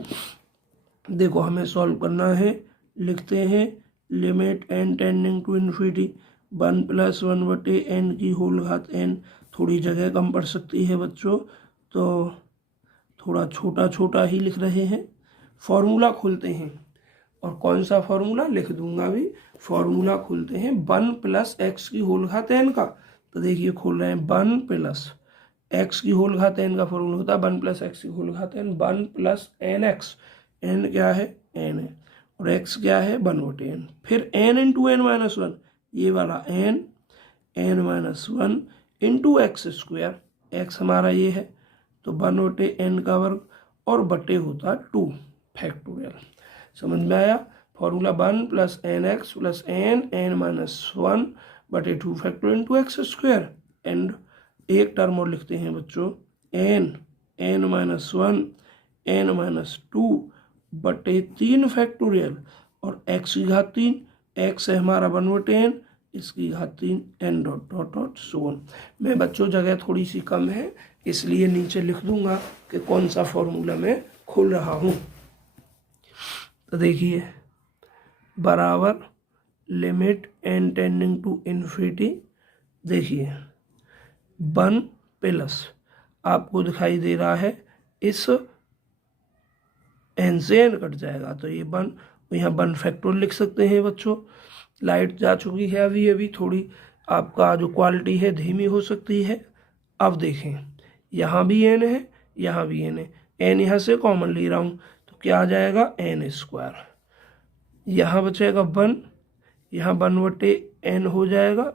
देखो हमें सॉल्व करना है, लिखते हैं limit n tending to infinity 1 + 1/n की होल घात n। थोड़ी जगह कम पड़ सकती है बच्चों, तो थोड़ा छोटा छोटा ही लिख रहे हैं। फॉर्मूला खोलते हैं, और कौन सा फॉर्मूला लिख दूंगा भी। फॉर्मूला खोलते हैं 1 + x की होल घात n का। तो देखिए खोल रहे हैं 1 + x की होल घात n का फॉर्मूला होता है 1 + x की होल घात n, 1 + nx। n क्या है? n है, और x क्या है? 1/n। फिर n × n-1, ये वाला n n-1 into x², x हमारा ये है, तो 1/n का वर्ग, और बटे होता 2 फैक्टोरियल। समझ में आया? Formula 1 + nx + n n-1/2 factorial into x² and एक टर्म और लिखते हैं बच्चों, n-1 n-2 बटे 3 फैक्टोरियल और x की घात 3, x है हमारा 1/n, इसकी घात 3 n dot dot dot so on. मैं बच्चों जगह थोड़ी सी कम है इसलिए नीचे लिख दूंगा कि कौन सा फॉर्मूला मैं खोल रहा हूँ। तो देखिए बराबर limit n tending to infinity, देखिए 1 प्लस आपको दिखाई दे रहा है इस n से n कट जाएगा तो ये 1, यहाँ 1 फैक्टोरियल लिख सकते हैं बच्चों। लाइट जा चुकी है अभी थोड़ी आपका जो क्वालिटी है धीमी हो सकती है। अब देखें यहाँ भी n है, यहाँ भी n है, n यहाँ से कॉमन ले रहा हूँ तो क्या आ जाएगा n²। यहाँ बचेगा 1, यहाँ 1/n हो जाएगा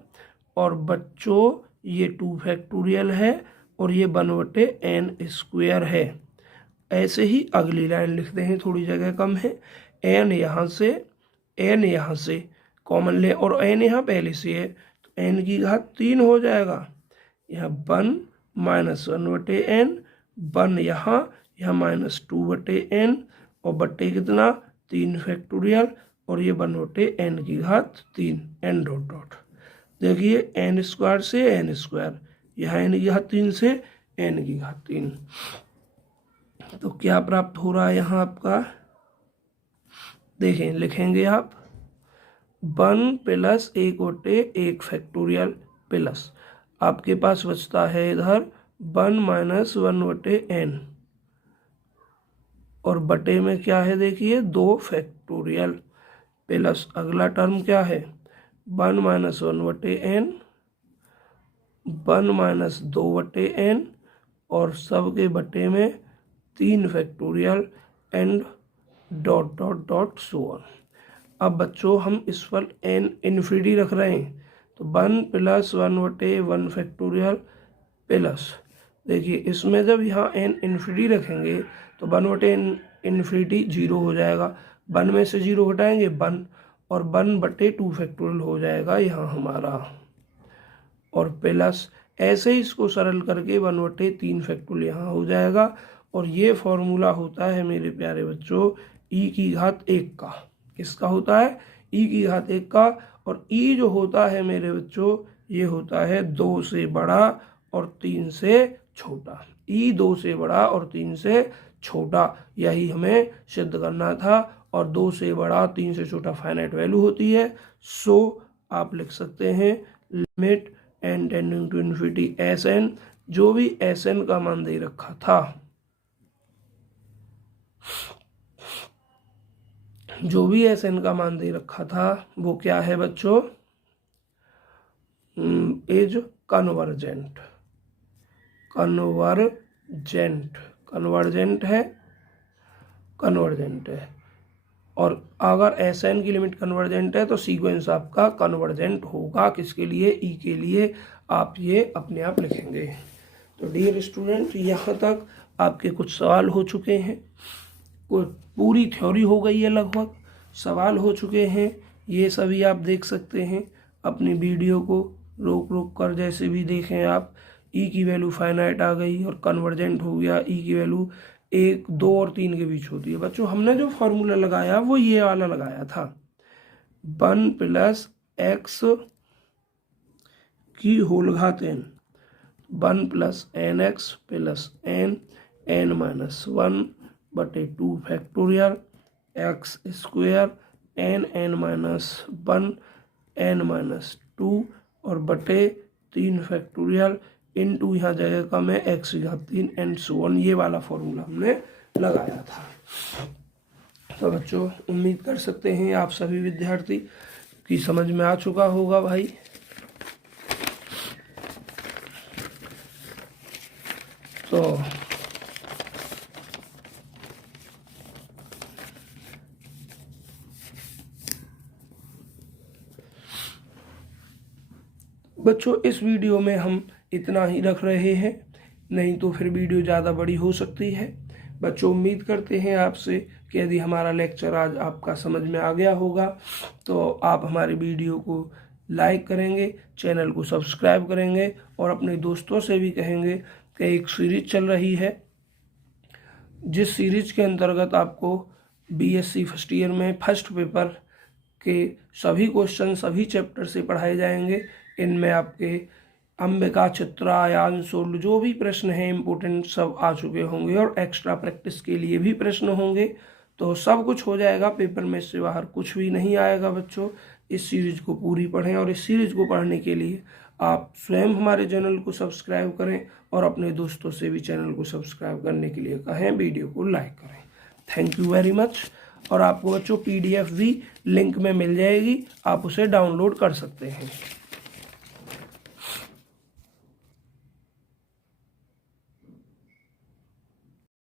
और बच्चों ये 2 फैक्टोरियल है और ये 1/n² है। ऐसे ही अगली लाइन लिखते हैं, थोड़ी जगह कम है, n यहाँ से कॉमन ले और n यहाँ पहले से है तो n की घात 3 हो जाएगा। यहाँ 1 - 1/n, 1 यहाँ -2/n और बट्टे कितना 3 फैक्टोरियल और ये 1/n की घात 3 n डॉट डॉट। देखिए n² से n², यहाँ n की घात 3 से n की घात 3। तो क्या प्राप्त हो रहा है यहाँ आपका, देखें लिखेंगे आप 1 प्लस 1/1 फैक्टोरियल प्लस आपके पास बचता है इधर 1 - 1/n और बटे में क्या है देखिए 2 फैक्टोरियल प्लस अगला टर्म क्या है 1 - 1/n, 1 - 2/n और सब के बटे में 3 factorial and dot dot dot so on. अब बच्चों हम इस पर n इन्फिनिटी रख रहे हैं तो 1 + 1/1 फैक्टोरियल प्लस, देखिए इसमें जब यहाँ n इन्फिनिटी रखेंगे तो 1/n इन्फिनिटी 0 हो जाएगा, 1 में से 0 घटाएंगे 1 और 1/2 फैक्टोरियल हो जाएगा यहाँ हमारा, और प्लस ऐसे ही इसको सरल करके 1/3 फैक्टोरियल यहाँ हो जाएगा। और ये फॉर्मूला होता है मेरे प्यारे बच्चों e की घात 1 का। किसका होता है, e की घात 1 का। और e जो होता है मेरे बच्चों ये होता है 2 से बड़ा और 3 से छोटा। e 2 से बड़ा और 3 से छोटा, यही हमें सिद्ध करना था। और 2 से बड़ा 3 से छोटा फाइनाइट वैल्यू होती है। सो आप लिख सकते हैं limit n tending to infinity Sn, जो भी Sn का मान दे रखा था, जो भी Sn का मान दे रखा था वो क्या है बच्चों, इज कन्वर्जेंट, कन्वर्जेंट है। और अगर Sn की लिमिट कन्वर्जेंट है तो सीक्वेंस आपका कन्वर्जेंट होगा। किसके लिए, e के लिए। आप ये अपने आप लिखेंगे। तो डियर स्टूडेंट यहाँ तक आपके कुछ सवाल हो चुके हैं, कोई पूरी थ्योरी हो गई है, लगभग सवाल हो चुके हैं। ये सभी आप देख सकते हैं अपनी वीडियो को रोक कर, जैसे भी देखें आप। ई की वैल्यू फाइनाइट आ गई और कन्वर्जेंट हो गया। ई की वैल्यू 1, 2 और 3 के बीच होती है। बच्चों हमने जो फॉर्मूला लगाया वो ये वाला लगाया था, 1 + x की होल घात n, 1 + nx + n-1/2 factorial x² n-1 n-2 और बटे 3 फैक्टोरियल इनटू, यहाँ जगह कम है, x की घात 3 एंड सो ऑन। ये वाला फॉर्मूला हमने लगाया था। तो बच्चों उम्मीद कर सकते हैं आप सभी विद्यार्थी की समझ में आ चुका होगा भाई। तो बच्चों इस वीडियो में हम इतना ही रख रहे हैं, नहीं तो फिर वीडियो ज़्यादा बड़ी हो सकती है। बच्चों उम्मीद करते हैं आपसे कि यदि हमारा लेक्चर आज आपका समझ में आ गया होगा तो आप हमारे वीडियो को लाइक करेंगे, चैनल को सब्सक्राइब करेंगे और अपने दोस्तों से भी कहेंगे कि एक सीरीज चल रही है जिस सीरीज के अंतर्गत आपको बीएससी फर्स्ट ईयर में फर्स्ट पेपर के सभी क्वेश्चन सभी चैप्टर से पढ़ाए जाएंगे। इनमें आपके अंबिका, चित्रायन, सोल्व जो भी प्रश्न हैं इम्पोर्टेंट सब आ चुके होंगे और एक्स्ट्रा प्रैक्टिस के लिए भी प्रश्न होंगे। तो सब कुछ हो जाएगा, पेपर में से बाहर कुछ भी नहीं आएगा बच्चों। इस सीरीज को पूरी पढ़ें और इस सीरीज को पढ़ने के लिए आप स्वयं हमारे चैनल को सब्सक्राइब करें और अपने दोस्तों से भी चैनल को सब्सक्राइब करने के लिए कहें, वीडियो को लाइक करें। Thank you very much. और आपको बच्चों PDF भी लिंक में मिल जाएगी, आप उसे डाउनलोड कर सकते हैं।